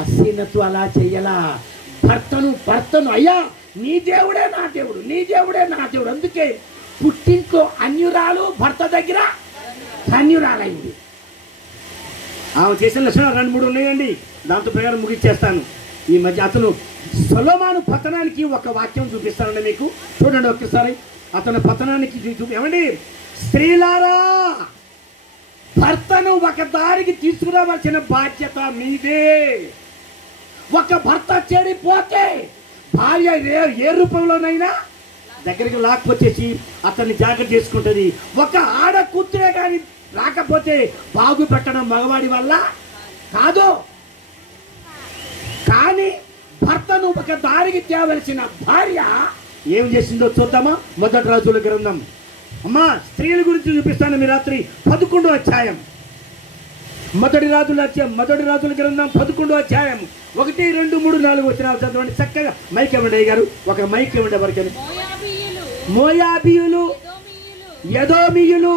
అసీనతు అలా చెయ్యలా. భర్తను అయ్యా నీ దేవుడే నా దేవుడు, నీ దేవుడే నా దేవుడు. అందుకే పుట్టింట్లో అన్యురాలు భర్త దగ్గర ధన్యురాలైంది. ఆమె చేసిన లక్షణాలు 2-3 ఉన్నాయండి. దాంతో ప్రకారం ముగిచ్చేస్తాను. ఈ మధ్య అతను సొలొమోను పతనానికి ఒక వాక్యం చూపిస్తానండి మీకు. చూడండి ఒక్కసారి అతను పతనానికి ఏమండి. స్త్రీలారా భర్తను ఒక దారికి తీసుకురావాల్సిన బాధ్యత మీదే. ఒక భర్త చెడిపోతే భార్య ఏ రూపంలోనైనా దగ్గరికి లాక్కొచ్చేసి అతన్ని జాగ్రత్త చేసుకుంటుంది. ఒక ఆడ కూతురే కానీ రాకపోతే బాగు పెట్టడం మగవాడి వల్ల కాదు. కానీ భర్తను ఒక దారికి తేవలసిన భార్య ఏం చేసిందో చూద్దామా. 1 రాజుల గ్రంథం. అమ్మా స్త్రీల గురించి చూపిస్తాను మీ రాత్రి 11వ అధ్యాయం. 1 రాజుల గ్రంథం 11వ అధ్యాయం 1, 2, 3, 4 వచనాలు చదవండి. చక్కగా మైక్ ఇవ్వండి అయ్య గారు. ఒక మైక్ ఇవ్వండి ఎవరికైనా. మోయాబీయులు, ఎదోమీయులు,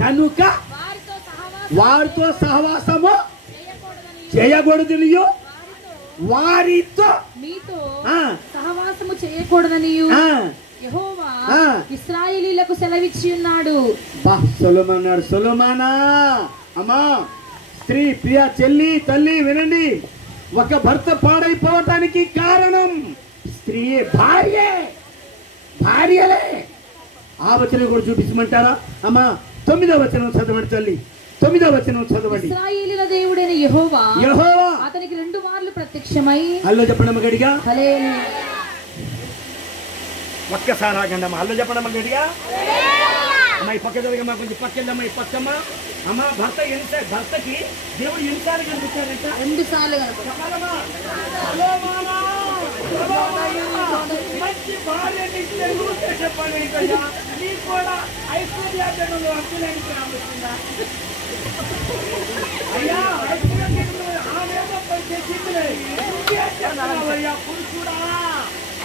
కనుక వారితో సహవాసము చేయకూడదనియు వారితో సహవాసము చేయకూడదనియు యెహోవా ఇశ్రాయేలీయులకు సెలవిచ్చి ఉన్నాడు. సొలొమోను అన్నాడు, సొలొమోనా అమ్మా, స్త్రీ ప్రియ చెల్లి తల్లి వినండి, ఒక భర్త పాడైపోవటానికి కారణం స్త్రీ భార్యలే. ఆ వచనం కూడా చూపించమంటారా అమ్మా? 9వ వచనం చదవండి తల్లి, 9వ వచనం చదవండి. ఇశ్రాయేలీయుల దేవుడైన యెహోవా అతనికి 2 మార్లు ప్రత్యక్షమై, హల్లో చెప్పండి గడిగా, హల్లెలూయా. ఒక్కసారి ఆగండి అమ్మా, హల్లో చెప్పండి గడిగా. అమ్మా ఈ పక్క జరిగమ్మా, కొంచెం పక్కెళ్ళమ్మా, ఈ పక్కమ్మా. అమ్మా భర్తకి దేవుడు ఎన్నిసార్లు కనిపించారంట? 2 సార్లు మంచి భార్యని చెప్పండి. నీకు కూడా ఐశ్వర్యాన్ని అర్థలేనికి రావచ్చిందా అయ్యా? ఐశ్వర్యా పురుషుడా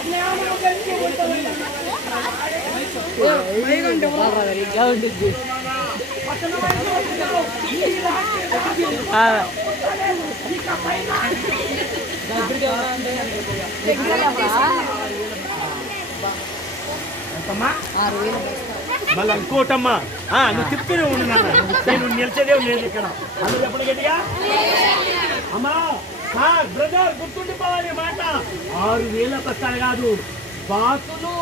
జ్ఞానం కలిగి ఉంటుంది. మళ్ళీ ఇంకోటమ్మా, నువ్వు చెప్తూనే ఉండు నాన్న, నేను నిలిచేదే లేదు ఇక్కడ. అందులో చెప్పండి గట్టిగా అమ్మా. బ్రదర్ గుర్తుండిపోవాలి మాట, 6,000 బస్తాలు కాదు, బాతులు,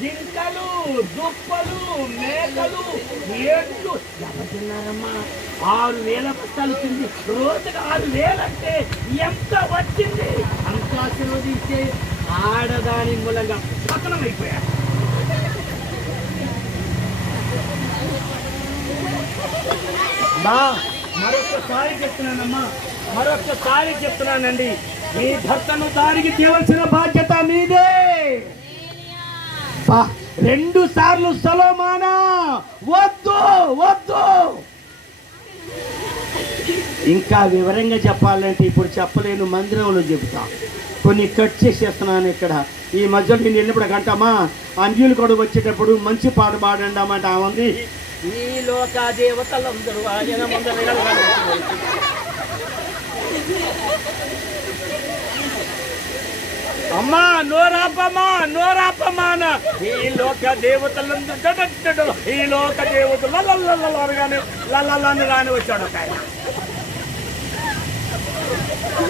జింకలు, దుప్పలు, మేకలు, ఏళ్ళు ఎవరు తిన్నారమ్మా? 6,000 బస్తాలు తింది. రోజుకి 6,000 అంటే ఎంత వచ్చింది? అంత ఆశీర్వదించే ఆడదాని మూలంగా పతనం అయిపోయారు. మరొకసారి చెప్తున్నానమ్మా, మరొకసారి చెప్తున్నానండి, మీ భర్తను దారికి తేవలసిన బాధ్యత మీదే. 2 సార్లు సొలొమోనా వద్దు వద్దు. ఇంకా వివరంగా చెప్పాలంటే ఇప్పుడు చెప్పలేను, మందిరంలో చెబుతా. కొన్ని కట్ చేసేస్తున్నాను ఇక్కడ. ఈ మధ్యలో నేను వెళ్ళినప్పుడు గంటమ్మా, అంజులు కూడా వచ్చేటప్పుడు మంచి పాట పాడండి అన్నమాట. ఉంది ఈ లోక దేవతలందరూ ఆయన ముందర అమ్మా, నోరాపమ్మా. ఈ లోక దేవతలందరూ ఈ లోక దేవతలు లల్లని రాని వచ్చాడు ఒక ఆయన.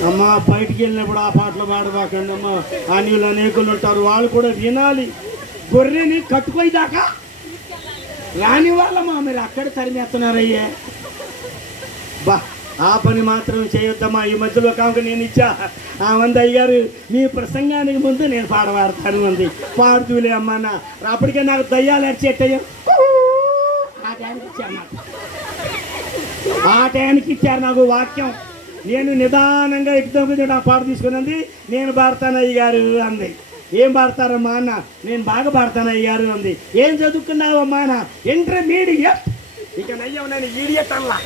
అమ్మా బయటికి వెళ్ళినప్పుడు ఆ పాటలు పాడబాకండి అమ్మా. అన్యులు అనేకులు ఉంటారు, వాళ్ళు కూడా వినాలి. గొర్రెని కట్టుకోయిదాకా రాని వాళ్ళమ్మా, మీరు అక్కడ తరిమేస్తున్నారయ్యే. ఆ పని మాత్రం చేయొద్దమ్మా. ఈ మధ్యలో కాక నేను ఇచ్చా మంది అయ్యారు, మీ ప్రసంగానికి ముందు నేను పాట పాడతాను అంది. పాడుతూలే అమ్మా, అప్పటికే నాకు దయ్యాలు అరిచేట్టయ్యో. ఆ టయానికి ఇచ్చారు నాకు వాక్యం. నేను నిదానంగా ఎక్కుతాం ఆ పాట తీసుకున్నది. నేను పాడతాను అయ్యారు అంది. ఏం పాడతారమ్మా అన్న? నేను బాగా పాడతాను అయ్యారు అంది. ఏం చదువుకున్నావమ్మా అన్న? ఇంటర్మీడియట్. ఇక నయ్యం, నేను ఈడియట్ అల్లా,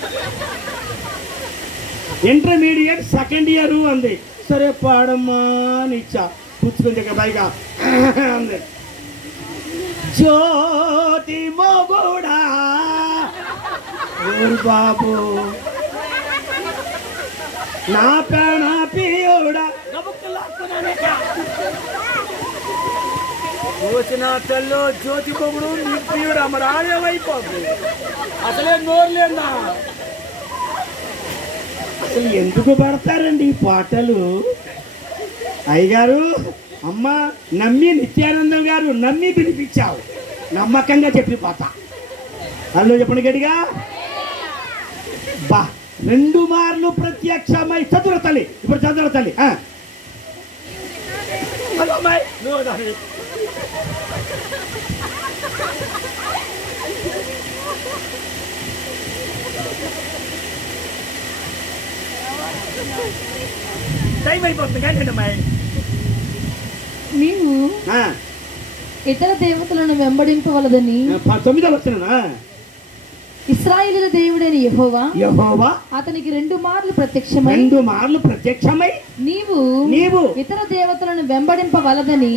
ఇంటర్మీడియట్ 2nd ఇయర్ అంది. సరే పాడమ్మా అని ఇచ్చా. కూర్చుకుంది ఇక్కడ పైగా అంది. జ్యోతి మొగుడా బాబు నా ప్రాణ పియోడా వచ్చిన తల్లో జ్యోతి మొగుడు నీ ప్రియుడు మరి ఆడేమైపోదు. అసలే నోరులేదా? అసలు ఎందుకు పడతారండి ఈ పాటలు? అయ్యగారు అమ్మ నమ్మి, నిత్యానందం గారు నమ్మి పిలిపించావు, నమ్మకంగా చెప్పిపోతా. అందులో చెప్పండి గట్టిగా. 2 మార్లు ప్రత్యక్షమై చదుర తల్లి. ఇప్పుడు చదుర తల్లి టైం అయిపోతుంది కానీ అమ్మాయి. నీవు ఇతర దేవతలను వెంబడింపవలదని 9వ వచనం ఇశ్రాయేలుల దేవుడైన యెహోవా అతనికి 2 మార్లు ప్రత్యక్షమై నీవు ఇతర దేవతలను వెంబడింపవలదని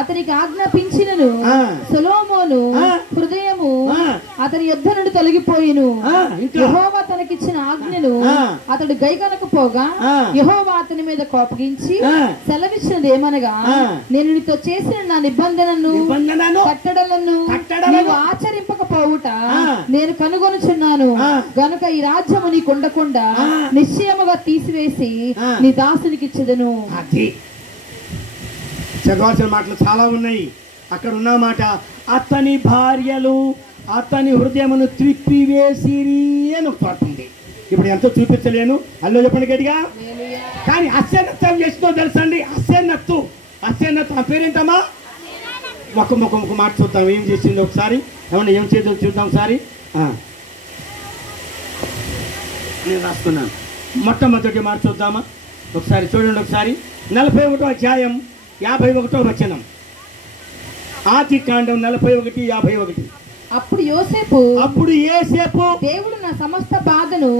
అతనికి ఆజ్ఞాపించినను సొలొమోను హృదయము అతని యొద్ద నుండి తొలగిపోయిను. యెహోవా తనకిచ్చిన ఆజ్ఞను అతడు గైకొనకపోగా యెహోవా అతని మీద కోపగించి సెలవిచ్చినది ఏమనగా, నేను నీతో చేసిన నా నిబంధనను కట్టడలను నీవు ఆచరింపకపోవుట నేను కనుగొనుచున్నాను గనుక ఈ రాజ్యము నీకు ఉండకుండా నిశ్చయముగా తీసివేసి నీ దాసునికి ఇచ్చెదను. చదవాల్సిన మాటలు చాలా ఉన్నాయి. అక్కడ ఉన్న మాట, అతని భార్యలు అతని హృదయమును త్రిప్పివేసిరి అని పడుతుంది. ఇప్పుడు ఎంతో చూపించలేను, అల్లో చెప్పండి గట్టిగా. కానీ అస్యనత్వం చేసిందో తెలుసా అండి? అస్యనత్వం పేరేంటమ్మా? ఒక మాట చూద్దాం, ఏం చేసిందో ఒకసారి. ఏమన్నా ఏం చేద్దాం చూద్దాం ఒకసారి. నేను రాస్తున్నాను. మొట్టమొదటి మాట చూద్దామా ఒకసారి? చూడండి ఒకసారి. 41వ అధ్యాయం 51వ వచనం. ఆదికాండం 41:51. అప్పుడు యోసేపు దేవుడు నా సమస్త బాధను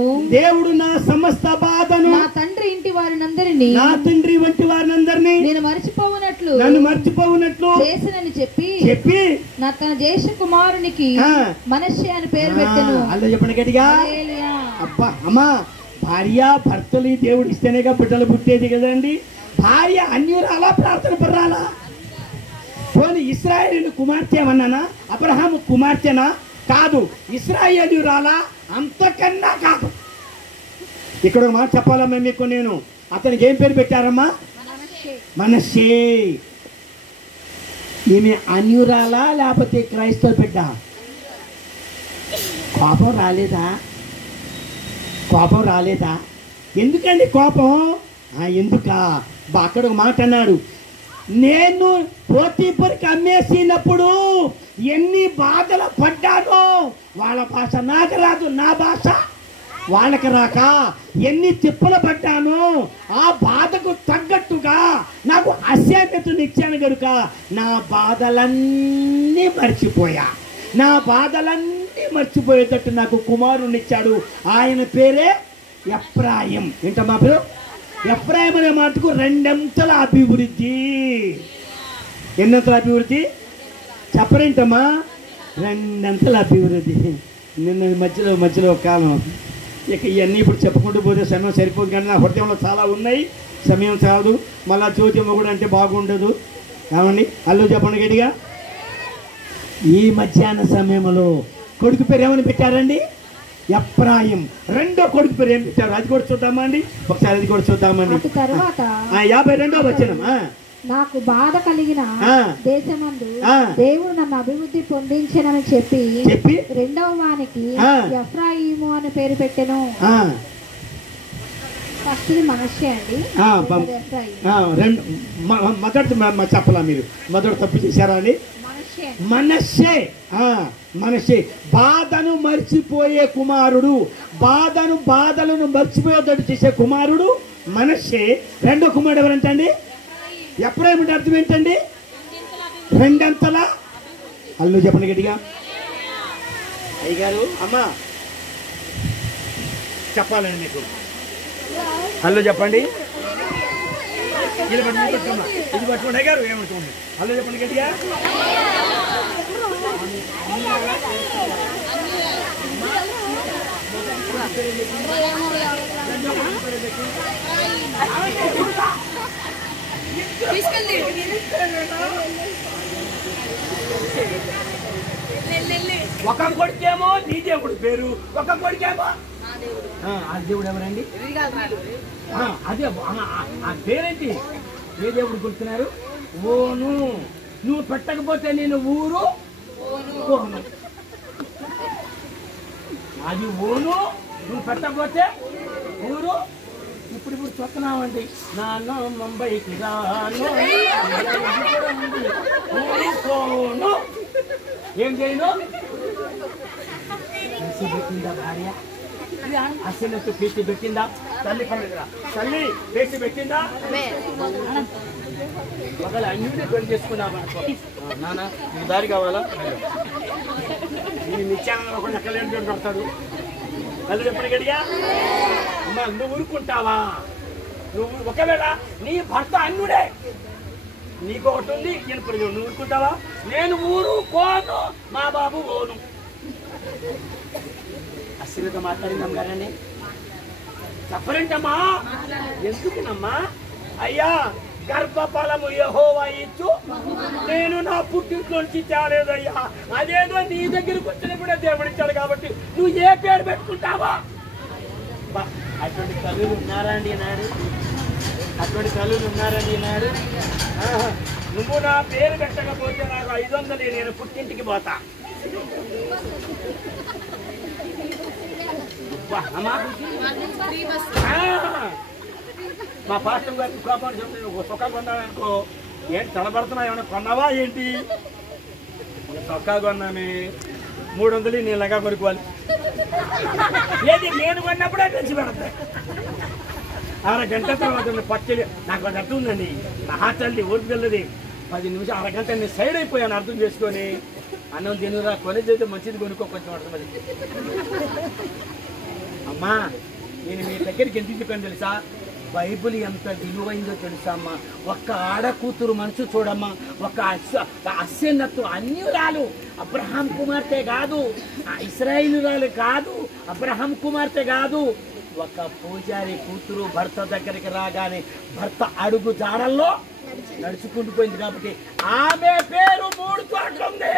నా తండ్రి ఇంటి వారినందరినీ నేను మర్చిపోవునట్లు చేసినని చెప్పి తన జ్యేష్ఠ కుమారునికి మనష్షే అని పేరు పెట్టెను. అలా చెప్పండి గట్టిగా. అబ్బా అమ్మా, భార్య భర్తలు దేవుడు ఇస్తేనేగా బిడ్డలు పుట్టేది కదండి. భార్య అన్యురాలా, ప్రార్థన పర్రాలా? పోనీ ఇశ్రాయేలు కుమార్తె అన్నానా? అబ్రహాము కుమార్తెనా? కాదు. ఇశ్రాయేలురాలా? అంతకన్నా కాదు. ఇక్కడ ఒక మాట చెప్పాలమ్మా మీకు నేను. అతనికి ఏం పేరు పెట్టారమ్మా? మనష్షే. ఈమె అన్యురాలా లేకపోతే క్రైస్తవ బిడ్డ? కోపం రాలేదా? ఎందుకండి కోపం? ఎందుకా? అక్కడ ఒక మాట అన్నాడు, నేను పోతీఫరుకి అమ్మేసినప్పుడు ఎన్ని బాధలు పడ్డానో, వాళ్ళ భాష నాకు రాదు, నా భాష వాళ్ళకి రాక ఎన్ని తిప్పలు పడ్డానో, ఆ బాధకు తగ్గట్టుగా నాకు అశాంతతనిచ్చాను కనుక నా బాధలన్నీ మర్చిపోయేటట్టు నాకు కుమారుని ఇచ్చాడు. ఆయన పేరే ఎఫ్రాయిం. ఏంటమ్మా పేరు? ఎఫ్రాయిం అనే మాటకు 2 అంతల అభివృద్ధి. ఎన్నంతల అభివృద్ధి చెప్పరేంటమ్మా? 2 అంతల అభివృద్ధి. నిన్న మధ్యలో ఒక కాలం, ఇక ఇవన్నీ ఇప్పుడు చెప్పుకుంటూ పోతే సమయం సరిపోదు. కానీ నా హృదయంలో చాలా ఉన్నాయి, సమయం చాలదు. మళ్ళా జ్యోతిమ్మ కూడా అంటే బాగుండదు. కావండి, అల్లు చెప్పండి గట్టిగా. ఈ మధ్యాహ్న సమయంలో కొడుకు పేరు ఏమని పెట్టారండి? ఎఫ్రాయిం. 2వ కొడుకు పేరు ఏం పెట్టారు? అది కూడా చూద్దామా అండి ఒకసారి? అది కూడా చూద్దామండి. 52వ వచనం. నాకు బాధ కలిగిన దేశమందు దేవుడు నన్ను అభివృద్ధి పొందించనని చెప్పి 2వ వానికి ఎఫ్రాయిము అని పేరు పెట్టెను. ఫస్ట్ మనష్షే అండి. మొదటి చెప్పలా మీరు? మొదటి తప్పు చేశారా అండి? మనష్షే. బాధను మర్చిపోయే కుమారుడు, బాధలను మర్చిపోయేటట్టు చేసే కుమారుడు మనష్షే. 2వ కుమారుడు ఎవరంటండి? ఎఫ్రాయిము. అర్థం ఏంటండి? 2 అంతల. అల్లు చెప్పండి గట్టిగా. అయ్యగారు అమ్మా చెప్పాలండి మీకు. అల్లు చెప్పండి. ఇది పట్టుకోండి అయ్యగారు. ఏమనుకోండి. అల్లు చెప్పండి గట్టిగా. ఒక కొడుకేమో నీ దేవుడు పేరు, ఒక కొడుకేమో ఆ దేవుడు ఎవరండి? అదే ఆ పేరేంటి? ఏ దేవుడు గుర్తున్నారు? ఓను. నువ్వు పెట్టకపోతే నేను ఊరు ఓను. అది ఓను, నువ్వు పెట్టకపోతే ఊరు. ఇప్పుడు చూస్తున్నామండి. నాన్న ముంబైకి రాను, ఏం చేయను? పెట్టిందా భార్య? అసలు పేసి పెట్టిందా? తల్లి పేసి పెట్టిందా? ఒకవేళ అన్నింటినీ పెళ్లి చేసుకున్నామనుకో, నాన్న నీకు దారి కావాలా? ఈ నిత్యానంద ఒక ఎక్కలేని చోటు కొడతాడు. అది చెప్పండి గడిగా. అమ్మా నువ్వు ఊరుకుంటావా? నువ్వు ఒకవేళ నీ భర్త అన్నుడే, నీకు ఒకటి ఉంది, నేను ప్రజలు, నువ్వు ఊరుకుంటావా? నేను ఊరుకోను, మా బాబు ఓను. అశ్లీలత మాట్లాడిందాం గారండి. చెప్పరేంటమ్మా? ఎందుకునమ్మా? అయ్యా గర్భఫలము యెహోవా ఇచ్చు, నేను నా పుట్టింట్లోంచి తేలేదయ్యా. అదేదో నీ దగ్గరకు వచ్చినప్పుడే దేవుడిచ్చాడు కాబట్టి నువ్వు ఏ పేరు పెట్టుకుంటావా? అటువంటి తల్లులు ఉన్నారా అండి ఈనాడు? అటువంటి తల్లులు ఉన్నారండి ఈనాడు? నువ్వు నా పేరు పెట్టకపోతే నాకు 500 నేను పుట్టింటికి పోతా. మా పాస్టర్ గారికి కోపం చెప్తే నువ్వు చొక్కా కొన్నావనుకో, ఏంటి తలబడుతున్నావు, ఏమైనా కొన్నావా ఏంటి? చొక్కా కొన్నామే 300 నేను లంగా కొనుక్కోవాలి. ఏది నేను కొన్నప్పుడే తెచ్చి పెడతాయి. 6 గంటల తర్వాత పచ్చడి నాకు అది అర్థం ఉందండి. నా తల్లి ఓర్పు వెళ్ళది. 10 నిమిషాలు 6 గంటలు నేను సైడ్ అయిపోయాను అర్థం చేసుకొని. అన్నం తినురా, కొనేది అయితే మంచిది కొనుక్కో కొంచెం అర్థమది. అమ్మా నేను మీ దగ్గరికి ఎందుకు చెప్పాను తెలుసా? బైబుల్ ఎంత విలువైందో తెలుసా అమ్మా? ఒక్క ఆడ కూతురు మనసు చూడమ్మా, ఒక అస్యన్నత్తు అన్యురాలు, అబ్రహాం కుమార్తె కాదు, ఇశ్రాయేలురాలు కాదు, అబ్రహాం కుమార్తె కాదు, ఒక పూజారి కూతురు భర్త దగ్గరికి రాగానే భర్త అడుగు జాడల్లో నడుచుకుంటూ పోయింది కాబట్టి ఆమె పేరు 3 చోట్ల ఉంది.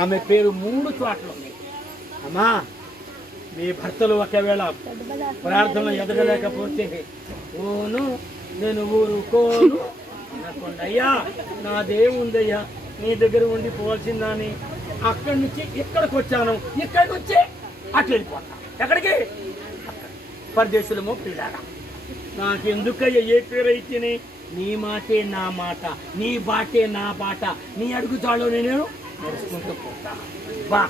ఆమె పేరు 3 చోట్ల ఉంది. అమ్మా మీ భర్తలు ఒకవేళ ప్రార్థనలో ఎదగలేకపోతే ఓను నేను ఊరుకోను అనుకోండి. అయ్యా నా దేవుందయ్యా, నీ దగ్గర ఉండిపోవాల్సిందని అక్కడి నుంచి ఇక్కడికి వచ్చాను, ఇక్కడి నుంచి అట్లా వెళ్ళిపోతాను. ఎక్కడికి? పరదేశులమో పిల్లారా, నాకెందుకయ్యా ఏ పేరు అయితేనే? నీ మాటే నా మాట, నీ బాటే నా బాట, నీ అడుగుతాలో నేను నడుచుకుంటూ పోతా. బా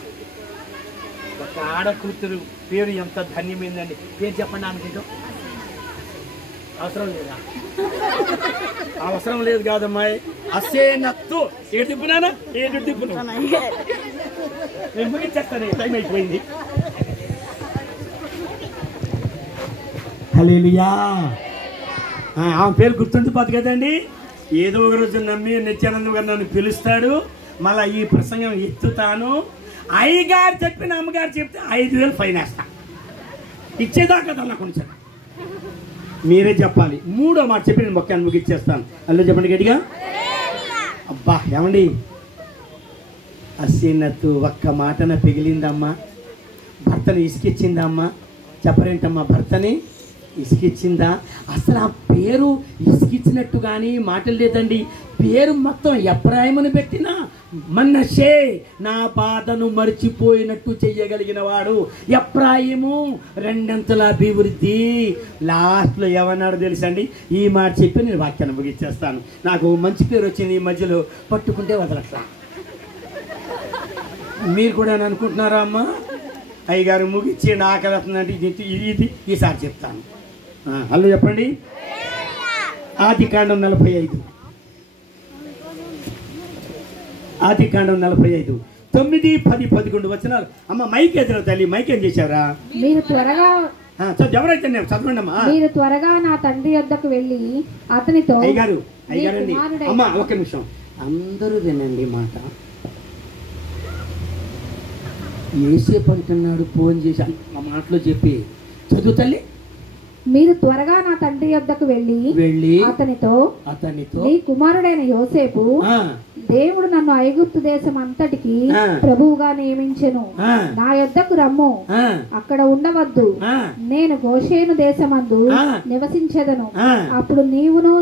ఒక ఆడ కూతురు పేరు ఎంత ధన్యమైందండి. పేరు చెప్పండి ఆమెకేదో అవసరం లేదా? అవసరం లేదు కాదమ్మాయి. అసేనత్తు ఏడు తిప్పునానా? ఏడు తిప్పునా? నేను ముగించేస్తాను, టైం అయిపోయింది. హల్లెలూయా. ఆమె పేరు గుర్తుండిపోదు కదండి. ఏదో ఒక రోజు నమ్మి నిత్యానందం గారు నన్ను పిలుస్తాడు, మళ్ళీ ఈ ప్రసంగం ఎత్తుతాను. అయ్యగారు చెప్పిన అమ్మగారు చెప్తే 5,000 ఫైన్ వేస్తా. ఇచ్చేదాకా తన కొంచెం మీరే చెప్పాలి. 3వ మాట చెప్పి నేను మొక్కను ముగిచ్చేస్తాను. అందులో చెప్పండి గట్టిగా. అబ్బా ఏమండి, అసీనత్తు ఒక్క మాటన పిగిలిందమ్మా, భర్తని ఇసుకిచ్చిందమ్మా. చెప్పరేంటమ్మా? భర్తని ఇసుకిచ్చిందా? అసలు ఆ పేరు ఇసుకిచ్చినట్టు కానీ మాటలు లేదండి. పేరు మొత్తం ఎఫ్రాయిముని పెట్టినా మనష్షే, నా బాధను మర్చిపోయినట్టు చెయ్యగలిగిన వాడు ఎఫ్రాయిము, 2 అభివృద్ధి. లాస్ట్లో ఏమన్నాడు తెలుసండి? ఈ మాట చెప్పి నేను వాక్యాన్ని ముగిచ్చేస్తాను. నాకు మంచి పేరు వచ్చింది ఈ మధ్యలో, పట్టుకుంటే వదలట్లా. మీరు కూడా అనుకుంటున్నారా అమ్మా? అయ్యగారు ముగిచ్చి నాకు వెళ్తుందంటే ఇది ఈసారి చెప్తాను. హలో చెప్పండి. ఆదికాండం 45, ఆదికాండం 45 9, 10, 11 వచనాలు. అమ్మ మైక్ ఎదురు తల్లి, మైక్ ఏం చేశారా? మీరు త్వరగా ఎవరైతే చదవండి అమ్మా. మీరు త్వరగా నా తండ్రి వద్దకు వెళ్ళి అతనితో, అయ్యగారండి అమ్మ ఒక నిమిషం అందరూ వినండి మాట. ఏసేపు అంటున్నాడు ఫోన్ చేసి ఆ మాటలో చెప్పి చదువు తల్లి. మీరు త్వరగా నా తండ్రి వద్దకు వెళ్ళి అతనితో నీ కుమారుడైన యోసేపు దేవుడు నన్ను ఐగుప్తు దేశం అంతటికి ప్రభువుగా నియమించెను, నా యొద్దకు రమ్ము, అక్కడ ఉండవద్దు, నేను గోషేను దేశమందు నివసించెదను. అప్పుడు నీవును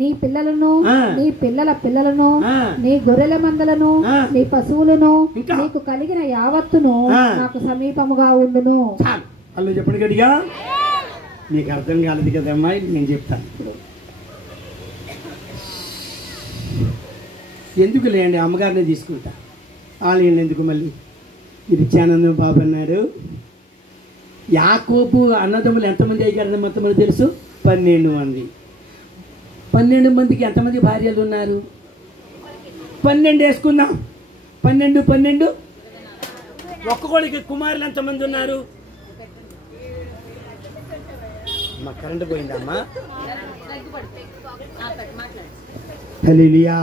నీ పిల్లలను నీ పిల్లల పిల్లలను నీ గొర్రెల మందలను నీ పశువులను నీకు కలిగిన యావత్తును నాకు సమీపముగా ఉండును. అల్లు చెప్పండి గట్టిగా. మీకు అర్థం కాలేదు కదమ్మా, నేను చెప్తాను ఇప్పుడు. ఎందుకు లేండి, అమ్మగారిని తీసుకుంటా. వాళ్ళు ఎందుకు మళ్ళీ? ఇది చానందం బాబు అన్నాడు. యాకోబు అన్నదమ్ములు ఎంతమంది అయ్యారని మొత్తమంది తెలుసు? 12 మంది. 12 మందికి ఎంతమంది భార్యలు ఉన్నారు? 12 వేసుకుందాం. 12 12 ఒక్కొక్కడికి కుమారులు ఎంతమంది ఉన్నారు? మా కరెంట్ పోయిందమ్మా. హల్లెలూయా.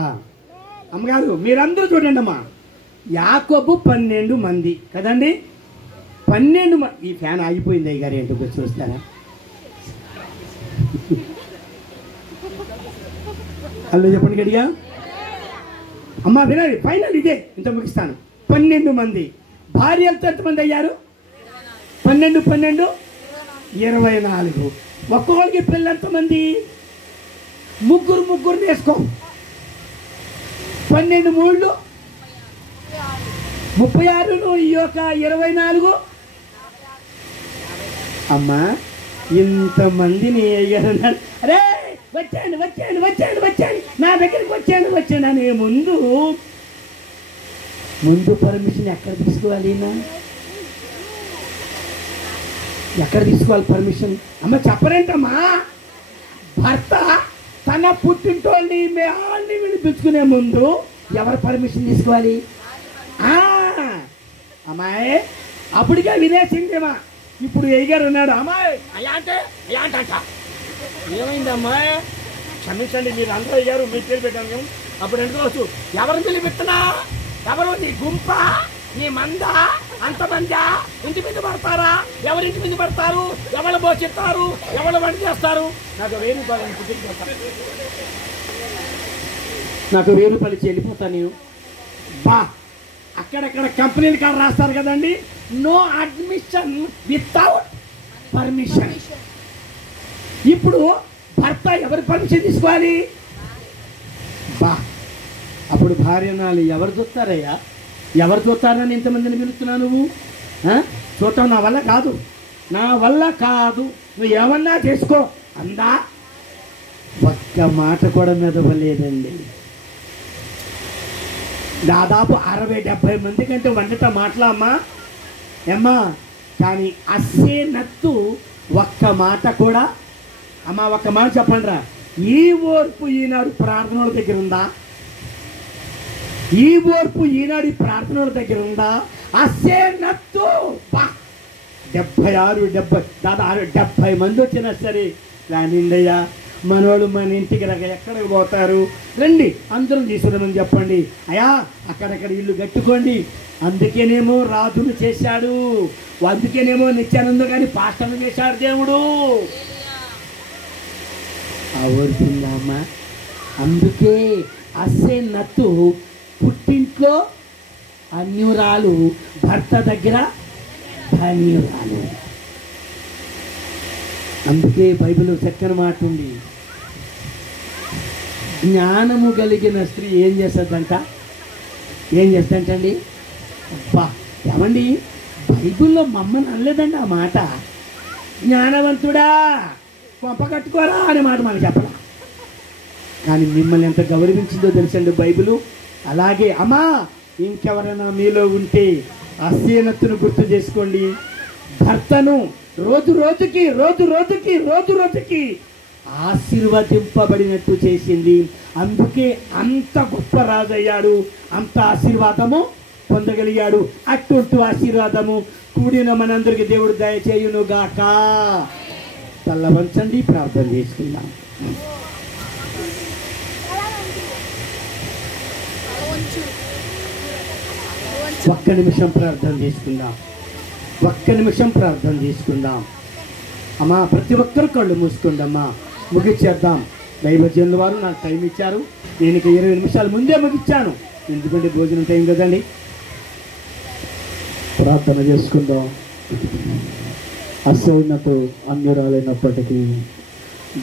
అమ్మగారు మీరందరూ చూడండి అమ్మా, యాకోబు 12 మంది కదండి. 12 మంది. ఈ ఫ్యాన్ ఆగిపోయింది అయ్యగారు, ఏంటో చూస్తారా? హలో చెప్పండి గడిగా. అమ్మా వినండి, ఫైనల్ ఇదే, ఇంత ముగిస్తాను. 12 మంది భార్యలతో ఎంతమంది అయ్యారు? 12 12 24. ఒక్కొక్కరికి పిల్లలు ఎంతమంది? ముగ్గురు వేసుకో. 12 3 36 ఈ యొక్క 24. అమ్మా ఇంతమందిని అయ్యారన్నారు. అరే వచ్చాను నా దగ్గరికి వచ్చాను అనే ముందు పర్మిషన్ ఎక్కడ తీసుకోవాలి? ఎక్కడ తీసుకోవాలి పర్మిషన్? అమ్మ చెప్పరేంటమ్మా? భర్త తన పుట్టింటోళ్ళని మేళ్ళని వినిపించుకునే ముందు ఎవరు పర్మిషన్ తీసుకోవాలి? అమ్మాయి అప్పటికే వినేసిందేమా. ఇప్పుడు అయ్యగారు ఉన్నాడు. అమ్మాయి అయ్యా అంటే ఏమైంది అమ్మాయి? క్షమించండి, మీరు అందరూ అయ్యారు, మీరు పేరు పెట్టాను. అప్పుడు ఎందుకోవచ్చు, ఎవరిని పిలిపిస్తున్నా? ఎవరు? నీ గుంప, నీ మంద, అంతమందా? ఇంటి మీద పడతారా? ఎవరింటి మీద పడతారు? ఎవరు పోషిస్తారు? ఎవరు వంట చేస్తారు? నాకు 1000 రూపాయలు నాకు 1000 రూపాయలు ఇచ్చి వెళ్ళిపోతా నేను. బా అక్కడక్కడ కంపెనీలు కాదు రాస్తారు కదండి, నో అడ్మిషన్ వితౌట్ పర్మిషన్. ఇప్పుడు భర్త ఎవరి పర్మిషన్ తీసుకోవాలి? బా అప్పుడు భార్యనాలు ఎవరు చూస్తారయ్యా? ఎవరు చూస్తారని ఇంతమందిని పిలుస్తున్నావు నువ్వు? చూస్తావు? నా వల్ల కాదు, నువ్వు ఏమన్నా చేసుకో అందా. ఒక్క మాట కూడా మెదవలేదండి. దాదాపు 60-70 మంది కంటే వండట మాట్లాడమ్మా ఏమ్మా. కానీ అస్సే నత్తు ఒక్క మాట కూడా. అమ్మా ఒక్క మాట చెప్పండి రా, ఈ ఓర్పు ఈనాడు ప్రార్థనల దగ్గర ఉందా? ఈ ఓర్పు ఈనాడు ప్రార్థనల దగ్గర ఉందా? అస్సే నత్తు 76 70 దాదాపు 70 మంది వచ్చినా సరే రానిండయ్యా, మనవాళ్ళు మన ఇంటికి రక ఎక్కడికి పోతారు, రండి అందరం తీసుకురమని చెప్పండి. అయ్యా అక్కడక్కడ ఇల్లు కట్టుకోండి. అందుకేనేమో రాజును చేశాడు, అందుకేనేమో నిత్యానందం కానీ పాస్టర్లు చేశాడు దేవుడు. అవుతుందమ్మా. అందుకే అస్సే నత్తు పుట్టింట్లో అన్యురాలు, భర్త దగ్గర ధన్యురాలు. అందుకే బైబిల్ చక్కని మాట ఉంది, జ్ఞానము కలిగిన స్త్రీ ఏం చేస్తుందంటండి? అబ్బా ఏమండి, బైబిల్లో మమ్మల్ని అనలేదండి ఆ మాట. జ్ఞానవంతుడా కొంప కట్టుకోరా అనే మాట మనకి చెప్పరా. కానీ మిమ్మల్ని ఎంత గౌరవించిందో తెలుసండి బైబిలు. అలాగే అమ్మా ఇంకెవరైనా మీలో ఉంటే అసీనతను గుర్తు చేసుకోండి. భర్తను రోజు రోజుకి ఆశీర్వదింపబడినట్టు చేసింది. అందుకే అంత గొప్ప రాజయ్యాడు, అంత ఆశీర్వాదము పొందగలిగాడు. అటువంటి ఆశీర్వాదము కూడిన మనందరికి దేవుడు దయచేయును గాక. తల్ల వంచండి, ప్రార్థన చేసుకుందాం. ఒక్క నిమిషం ప్రార్థన చేసుకుందాం. అమ్మా ప్రతి ఒక్కరు కళ్ళు మూసుకుందమ్మా, ముగిచ్చేద్దాం. దైవజనుల వారు నాకు టైం ఇచ్చారు. నేను ఇక 20 నిమిషాల ముందే ముగిచ్చాను, ఎందుకంటే భోజనం టైం కదండి. ప్రార్థన చేసుకుందాం. అసౌనతో అన్యురాలైనప్పటికీ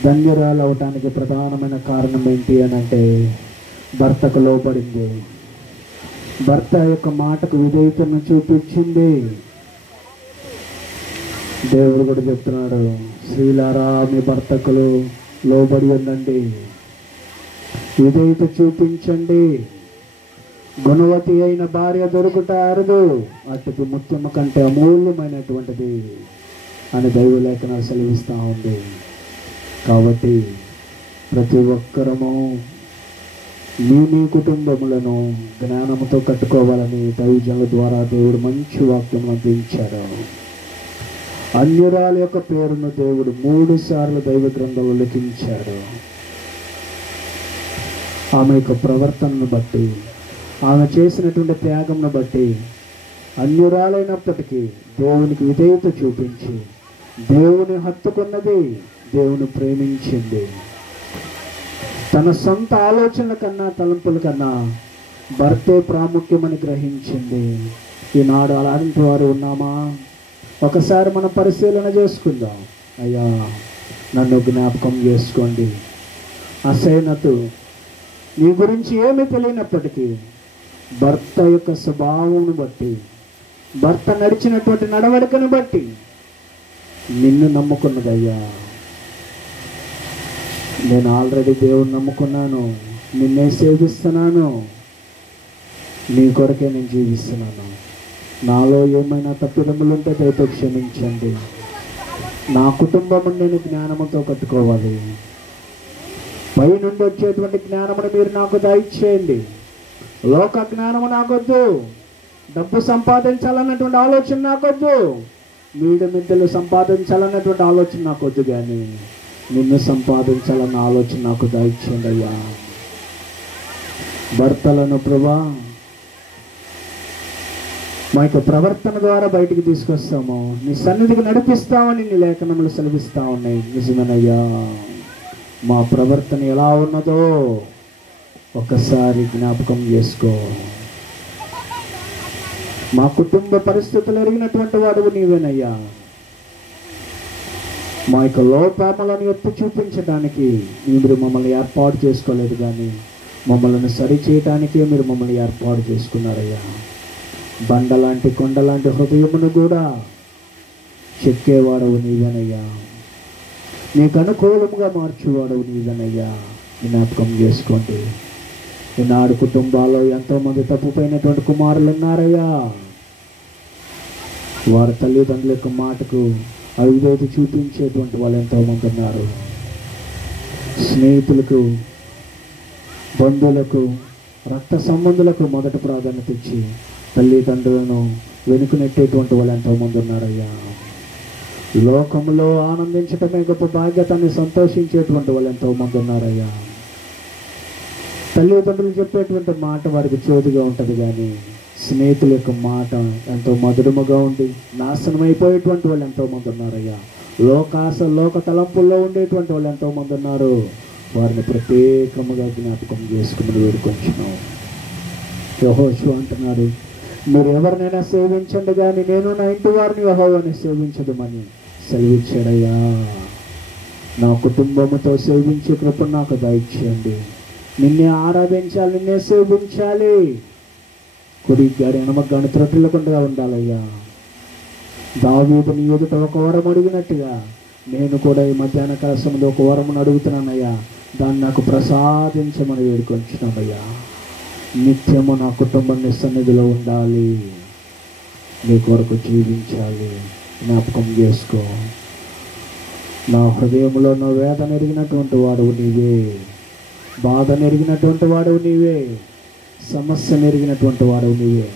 ధన్యురాలు అవటానికి ప్రధానమైన కారణం ఏంటి అని అంటే భర్తకు లోబడింది. భర్త యొక్క మాటకు విధేయతను చూపించింది. దేవుడు కూడా చెప్తున్నాడు, స్త్రీలారా మీ భర్తకులు లోబడి ఉండండి, విధేయత చూపించండి. గుణవతి అయిన భార్య దొరుకుట అరుదు, అటుకు ముత్యము కంటే అమూల్యమైనటువంటిది అని దైవ లేఖనాలు సెలవిస్తూ ఉంది. కాబట్టి ప్రతి ఒక్కరము మీ కుటుంబములను జ్ఞానముతో కట్టుకోవాలని దైవజనుల ద్వారా దేవుడు మంచి వాక్యం అందించాడు. అన్యురాల యొక్క పేరును దేవుడు 3 సార్లు దైవ గ్రంథంలో లిఖించాడు. ఆమె యొక్క ప్రవర్తనను బట్టి, ఆమె చేసినటువంటి త్యాగంను బట్టి అన్యురాలైనప్పటికీ దేవునికి విధేయత చూపించి దేవుని హత్తుకున్నది, దేవుని ప్రేమించింది. తన సొంత ఆలోచనల కన్నా తలంపుల కన్నా భర్తే ప్రాముఖ్యమని గ్రహించింది. ఈనాడు అలాంటి వారు ఉన్నామా? ఒకసారి మనం పరిశీలన చేసుకుందాం. అయ్యా, నన్ను జ్ఞాపకం చేసుకోండి. అసైనతు నీ గురించి ఏమీ తెలియనప్పటికీ భర్త యొక్క స్వభావం బట్టి, భర్త నడిచినటువంటి నడవడికను బట్టి నిన్ను నమ్ముకున్నదయ్యా. నేను ఆల్రెడీ దేవుని నమ్ముకున్నాను, నిన్నే సేవిస్తున్నాను, నీ కొరకే నేను జీవిస్తున్నాను. నాలో ఏమైనా తప్పిదములుంటే దయతో క్షమించండి. నా కుటుంబం నేను జ్ఞానముతో కట్టుకోవాలి. పై నుండి వచ్చేటువంటి జ్ఞానమును మీరు నాకు దయచేయండి. లోక జ్ఞానము నాకొద్దు, డబ్బు సంపాదించాలన్నటువంటి ఆలోచన నాకొద్దు, మిద్దెలు సంపాదించాలన్నటువంటి ఆలోచన నాకొద్దు, కానీ నిన్ను సంపాదించాలన్న ఆలోచన నాకు దయచేయండి అయ్యా. భర్తలను ప్రభా మా యొక్క ప్రవర్తన ద్వారా బయటికి తీసుకొస్తాము, నీ సన్నిధికి నడిపిస్తామని నీ లేఖనములు సెలవిస్తా ఉన్నాయి. నిజమేనయ్యా, మా ప్రవర్తన ఎలా ఉన్నదో ఒకసారి జ్ఞాపకం చేసుకో. మా కుటుంబ పరిస్థితులు ఎరిగినటువంటి వాడు నీవేనయ్యా. మా యొక్క లోపాలను ఎత్తి చూపించడానికి మీరు మమ్మల్ని ఏర్పాటు చేసుకోలేదు, కానీ మమ్మల్ని సరిచేయటానికే మీరు మమ్మల్ని ఏర్పాటు చేసుకున్నారయ్యా. బండలాంటి కొండలాంటి హృదయమును కూడా చెక్కేవాడవు నీవేనయ్యా. నీకు అనుకూలముగా మార్చేవాడవు నీవేనయ్యా. జ్ఞాపకం చేసుకోండి. ఈనాడు కుటుంబాల్లో ఎంతోమంది తప్పుపోయినటువంటి కుమారులు ఉన్నారయ్యా. వారి తల్లిదండ్రుల యొక్క మాటకు అవిధేయత చూపించేటువంటి వాళ్ళు ఎంతోమంది ఉన్నారు. స్నేహితులకు, బంధువులకు, రక్త సంబంధులకు మొదట ప్రాధాన్యత ఇచ్చి తల్లిదండ్రులను వెనుకనెట్టేటువంటి వాళ్ళు ఎంతోమంది ఉన్నారయ్యా. లోకంలో ఆనందించటమే గొప్ప బాధ్యతని సంతోషించేటువంటి వాళ్ళు ఎంతోమంది ఉన్నారయ్యా. తల్లిదండ్రులు చెప్పేటువంటి మాట వారికి చోదుగా ఉంటుంది, కానీ స్నేహితుల యొక్క మాట ఎంతో మధురముగా ఉండి నాశనం అయిపోయేటువంటి వాళ్ళు ఎంతోమంది ఉన్నారయ్యా. లోకాశ, లోక తలంపుల్లో ఉండేటువంటి వాళ్ళు ఎంతోమంది ఉన్నారు. వారిని ప్రత్యేకముగా జ్ఞాపకం చేసుకుని వేడుకొంచున్నాం. యెహోషువ అంటున్నాడు, మీరు ఎవరినైనా సేవించండి, కానీ నేను నా ఇంటి వారిని యెహోవాని సేవించదమని సెలవిచ్చాడయ్యా. నా కుటుంబముతో సేవించే కృప నాకు దయచేయండి. నిన్నే ఆరాధించాలి, నిన్నే సేవించాలి. కుడి గారి ఎనమగాని త్రొట్టిల్లకుండా ఉండాలయ్యా. దావీదు నీ ఎదుట ఒక వరం అడిగినట్టుగా నేను కూడా ఈ మధ్యాహ్న కాల సమయంలో ఒక వరమును అడుగుతున్నానయ్యా. దాన్ని నాకు ప్రసాదించమని వేడుకొంచున్నానయ్యా. నిత్యము నా కుటుంబం నీ సన్నిధిలో ఉండాలి, నీ కొరకు జీవించాలి. జ్ఞాపకం చేసుకో. నా హృదయంలో నా వేదన ఎరిగినటువంటి వాడువు నీవే, బాధ నెరిగినటువంటి వాడువు నీవే, సమస్య నెరిగినటువంటి వాడువు నీవే.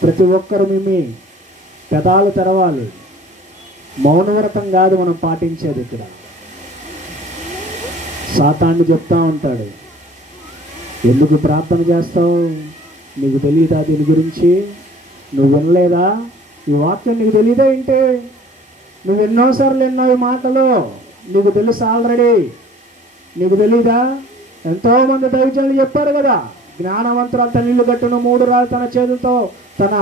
ప్రతి ఒక్కరు మేము పెదాలు తెరవాలి. మౌనవ్రతం కాదు మనం పాటించేది. ఇక్కడ సాతాను చెప్తా ఉంటాడు, ఎందుకు ప్రార్థన చేస్తావు, నీకు తెలియదా దీని గురించి, నువ్వు వినలేదా, ఈ వాక్యం నీకు తెలియదా ఏంటి, నువ్వు ఎన్నోసార్లు విన్నావు ఈ మాటలు, నీకు తెలుసు ఆల్రెడీ, నీకు తెలీదా? ఎంతోమంది దైవజనులు చెప్పారు కదా, జ్ఞానవంతురాలు తన ఇల్లు కట్టును 3 రాళ్ళు తన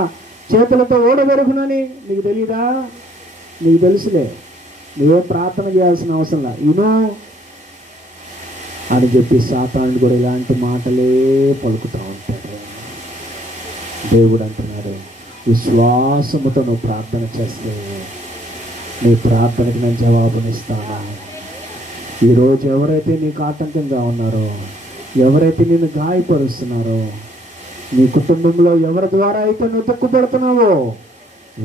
చేతులతో ఓడబెరుగునని. నీకు తెలీదా? నీకు తెలుసులే, నువ్వేం ప్రార్థన చేయాల్సిన అవసరంలా, ఇను అని చెప్పి సాతానుడు కూడా ఇలాంటి మాటలే పలుకుతూ ఉంటాడు. దేవుడు అంటున్నాడు, విశ్వాసముతో నువ్వు ప్రార్థన చేస్తే నీ ప్రార్థనకి నేను జవాబునిస్తాను. ఈరోజు ఎవరైతే నీకు ఆటంకంగా ఉన్నారో, ఎవరైతే నిన్ను గాయపరుస్తున్నారో, నీ కుటుంబంలో ఎవరి ద్వారా అయితే నువ్వు తక్కువపడుతున్నావో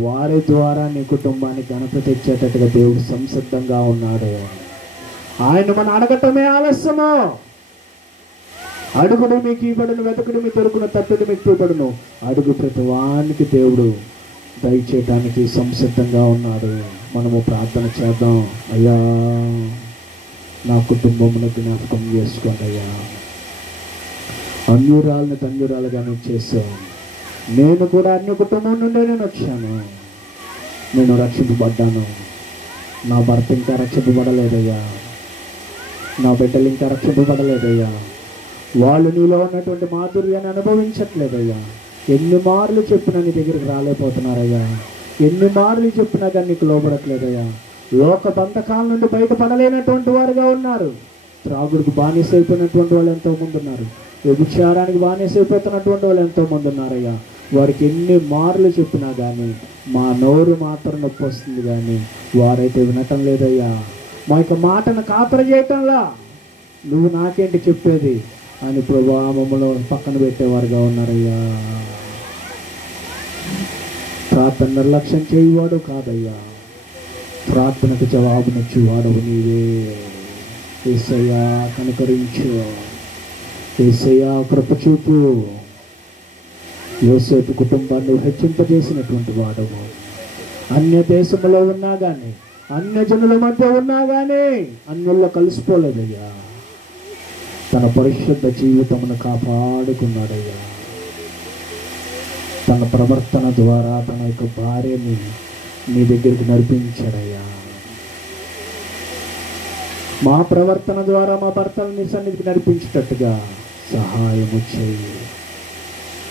వారి ద్వారా నీ కుటుంబానికి ఘనత తెచ్చేటట్టుగా దేవుడు సంసిద్ధంగా ఉన్నాడు. ఆయన మనం అడగటమే ఆలస్యము. అడుగుడు మీకు ఇవ్వడును, వెతకుడు మీకు దొరుకును, తట్టుడు మీకు చూపడును. అడుగు ప్రతి వానికి దేవుడు దయచేయటానికి సంసిద్ధంగా ఉన్నాడు. మనము ప్రార్థన చేద్దాం. అయ్యా, నా కుటుంబమును జ్ఞాపకం చేసుకోండి అయ్యా. అన్యురాలని తండ్యురాలుగా నువ్వు చేసావు. నేను కూడా అన్య కుటుంబం నుండే నేను వచ్చాను. నేను రక్షింపబడ్డాను. నా భర్త ఇంకా రక్షింపబడలేదయ్యా. నా బిడ్డలు ఇంకా రక్షింపబడలేదయ్యా. వాళ్ళు నీలో ఉన్నటువంటి మాధుర్యాన్ని అనుభవించట్లేదయ్యా. ఎన్ని మార్లు చెప్పినా నీ దగ్గరికి రాలేకపోతున్నారయ్యా. ఎన్ని మార్లు చెప్పినా కానీ నీకు లోబడట్లేదయ్యా. లోక బంధకాల నుండి బయటపడలేనటువంటి వారుగా ఉన్నారు. త్రాగుడికి బానిసైపోయినటువంటి వాళ్ళు ఎంతోమంది ఉన్నారు. వ్యభిచారానికి బానిసైపోతున్నటువంటి వాళ్ళు ఎంతోమంది ఉన్నారయ్యా. వారికి ఎన్ని మార్లు చెప్పినా కానీ మా నోరు మాత్రం నొప్పి వస్తుంది, కానీ వారైతే వినటం లేదయ్యా. మా యొక్క మాటను ఖాతరు చేయటంలా నువ్వు నాకేంటి చెప్పేది అని ప్రభువా మమ్మల్ని పక్కన పెట్టేవారుగా ఉన్నారయ్యా. ప్రార్థన నిర్లక్ష్యం చేయవాడు కాదయ్యా. ప్రార్థనకు జవాబునిచ్చేవాడవు నీవే. యేసయ్యా కనుకరించు, యేసయ్యా కృప చూపు. యోసేపు కుటుంబాన్ని హెచ్చింపజేసినటువంటి వాడవు. అన్య దేశంలో ఉన్నా కానీ, అన్య జనుల మధ్య ఉన్నా కానీ అన్యుల్లో కలిసిపోలేదయ్యా. తన పరిశుద్ధ జీవితమును కాపాడుకున్నాడయ్యా. తన ప్రవర్తన ద్వారా తన యొక్క భార్యని నీ దగ్గరికి నడిపించాడయ్యా. మా ప్రవర్తన ద్వారా మా భర్తలు నీ సన్నిధికి నడిపించేటట్టుగా సహాయము చేయి.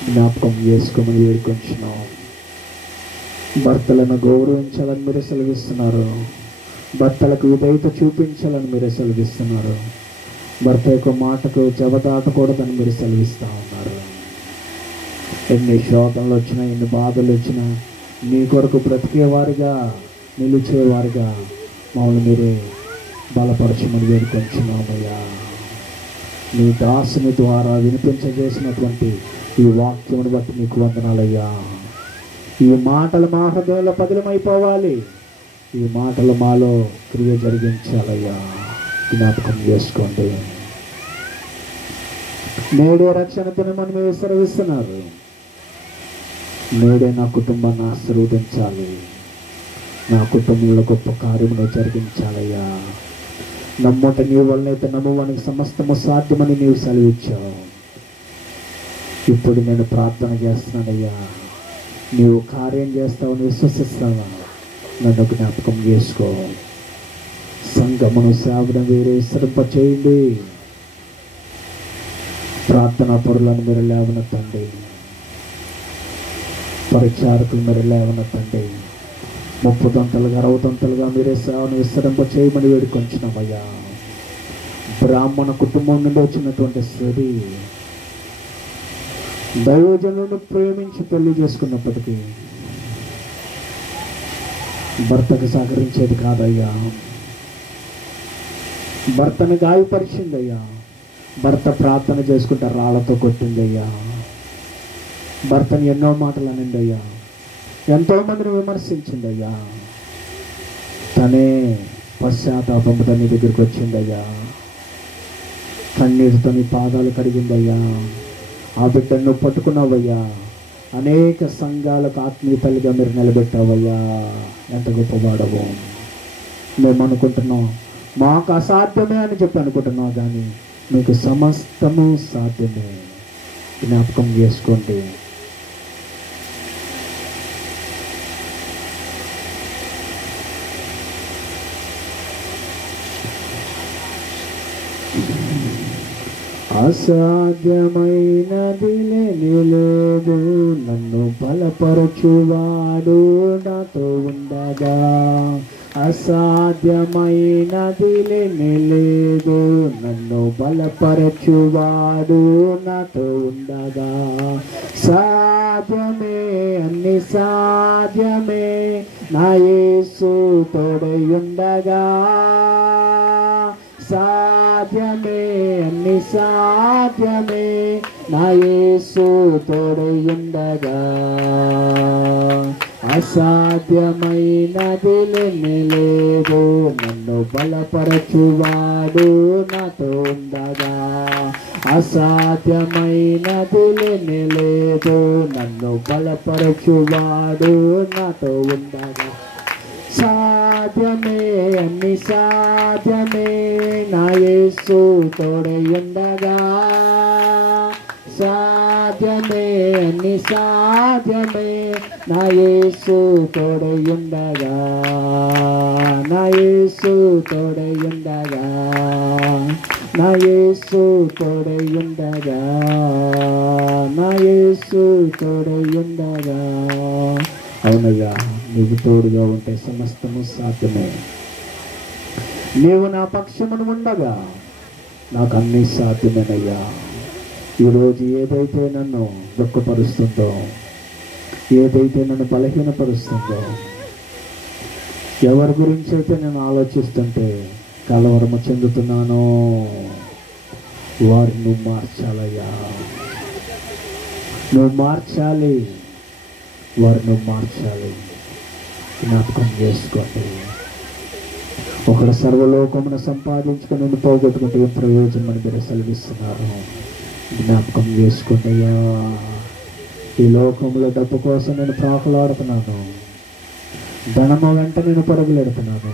జ్ఞాపకం చేసుకోమని వేడుకొంచున్నాం. భర్తలను గౌరవించాలని మీరు సెలవిస్తున్నారు. భర్తలకు విధేయత చూపించాలని మీరు సెలవిస్తున్నారు. భర్త యొక్క మాటకు జవదాటకూడదని మీరు సెలవిస్తూ ఉన్నారు. ఎన్ని శోధనలు వచ్చినా, ఎన్ని బాధలు వచ్చినా నీ కొరకు బ్రతికేవారిగా, నిలిచేవారిగా మమ్మల్ని మీరే బలపరచమని వేడుకొంచున్నామయ్యా. నీ దాసుని ద్వారా వినిపించజేసినటువంటి ఈ వాక్యమును బట్టి నీకు వందనాలయ్యా. ఈ మాటలు మా హృదయంలో పదిలమైపోవాలి. ఈ మాటలు మాలో క్రియ జరిగించాలయ్యా. జ్ఞాపకం చేసుకోండి. నేడే రక్షణ దినమని మీరు సెలవిస్తున్నారు. నేడే నా కుటుంబాన్ని ఆశీర్వదించాలి. నా కుటుంబంలో గొప్ప కార్యమును జరిగించాలయ్యా. నమ్ముట నీ వల్లనైతే నమ్మువానికి సమస్తము సాధ్యమని నీవు సెలవిచ్చావు. ఇప్పుడు నేను ప్రార్థన చేస్తున్నానయ్యా. నీవు కార్యం చేస్తావని విశ్వసిస్తావా? నన్ను జ్ఞాపకం చేసుకో. సంఘమును సేవను వేరే విస్తరింప చేయండి. ప్రార్థనా పరులను మీరు లేవనెత్తండి. పరిచారకులు మీరు లేవనెత్తండి. 30 దంతలుగా 60 దంతలుగా మీరే సేవను విస్తరింప చేయమని వేడుకొంచున్నామయ్యా. బ్రాహ్మణ కుటుంబం నుండి వచ్చినటువంటి స్త్రీ దైవజనులను ప్రేమించి పెళ్లి చేసుకున్నప్పటికీ భర్తకు సహకరించేది కాదయ్యా. భర్తను గాయపరిచిందయ్యా. భర్త ప్రార్థన చేసుకుంటే రాళ్లతో కొట్టిందయ్యా. భర్తను ఎన్నో మాటలు అనిందయ్యా. ఎంతోమందిని విమర్శించిందయ్యా. తనే పశ్చాత్తాపంతో నీ దగ్గరికి వచ్చిందయ్యా. కన్నీటితో నీ పాదాలు కడిగిందయ్యా. ఆ బిడ్డను పట్టుకున్నావయ్యా. అనేక సంఘాలకు ఆత్మీయ తల్లిగా మీరు నిలబెట్టావయ్యా. ఎంత గొప్పవాడవు. మేము అనుకుంటున్నాం మాకు అసాధ్యమే అని చెప్పి అనుకుంటున్నావు, కానీ మీకు సమస్తము సాధ్యమే. జ్ఞాపకం చేసుకోండి. అసాధ్యమైనది లేదు, నన్ను బలపరచువాడు నాతో ఉండగా. అసాధ్యమైనది లేదు, నన్ను బలపరచువాడు నాతో ఉండగా. సాధ్యమే, అన్ని సాధ్యమే, నా యేసు తోడై ఉండగా. సాధ్యమే, అన్ని సాధ్యమే, నా యేసు తోడై ఉండగా. అసాధ్యమైనది లేదు, నన్ను బలపరచువాడు నాతో ఉండగా. అసాధ్యమైనది లేదు, నన్ను బలపరచువాడు నాతో ఉండగా. సాధ్యమే అన్ని సాధ్యమే నా యేసు తోడై ఉండగా. సాధ్యమే అన్ని సాధ్యమే నా యేసు తోడై ఉండగా. నా యేసు తోడై ఉండగా. నా యేసు తోడై ఉండగా. నా యేసు తోడై ఉండగా. అవునయ్యా, నీకు తోడుగా ఉంటే సమస్తము సాధ్యమే. నీవు నా పక్షమును ఉండగా నాకు అన్నీ సాధ్యమేనయ్యా. ఈరోజు ఏదైతే నన్ను దుఃఖపరుస్తుందో, ఏదైతే నన్ను బలహీనపరుస్తుందో, ఎవరి గురించి అయితే నేను ఆలోచిస్తుంటే కలవరము చెందుతున్నానో వారిని నువ్వు మార్చాలయ్యా. నువ్వు మార్చాలి, వారిని మార్చాలి. జ్ఞాపకం చేసుకోండి. ఒకడు సర్వలోకమును సంపాదించుకొని నేను పోగొట్టుకుంటే ఏం ప్రయోజనం అని మీరు సెలవిస్తున్నారు. జ్ఞాపకం చేసుకోండి అయ్యా. ఈ లోకంలో డబ్బు కోసం నేను ప్రాకులాడుతున్నాను, ధనము వెంట నేను పరుగులెడుతున్నాను.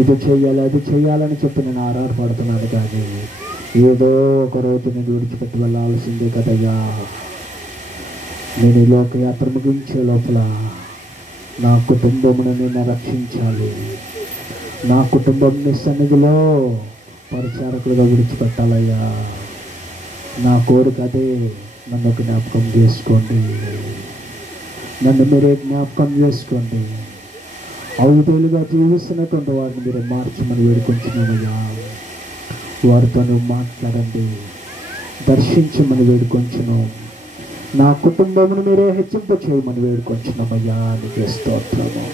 ఇది చెయ్యాలి, అది చెయ్యాలని చెప్పి నేను ఆరాటపడుతున్నాను. కానీ ఏదో ఒక రోజు నేను విడిచిపెట్టి వెళ్ళాల్సిందే కదయ్యా. నేను ఈ లోకయాత్ర ముగించే లోపల నా కుటుంబమును నేను రక్షించాలి. నా కుటుంబంని సన్నిధిలో పరిచారకులుగా విడిచిపెట్టాలయ్యా. నా కోరిక అదే. నన్ను జ్ఞాపకం చేసుకోండి. నన్ను మీరే జ్ఞాపకం చేసుకోండి. అవుదేలుగా జీవిస్తున్నటువంటి వారిని మీరు మార్చమని వేడుకొంచున్నామయ్యా. వారితో నువ్వు మాట్లాడండి, దర్శించమని వేడుకొంచున్నాం. నా కుటుంబమును మీరే హెచ్చింప చేయమని వేడుకొంచున్నామయ్యా. నీకే స్తోత్రము.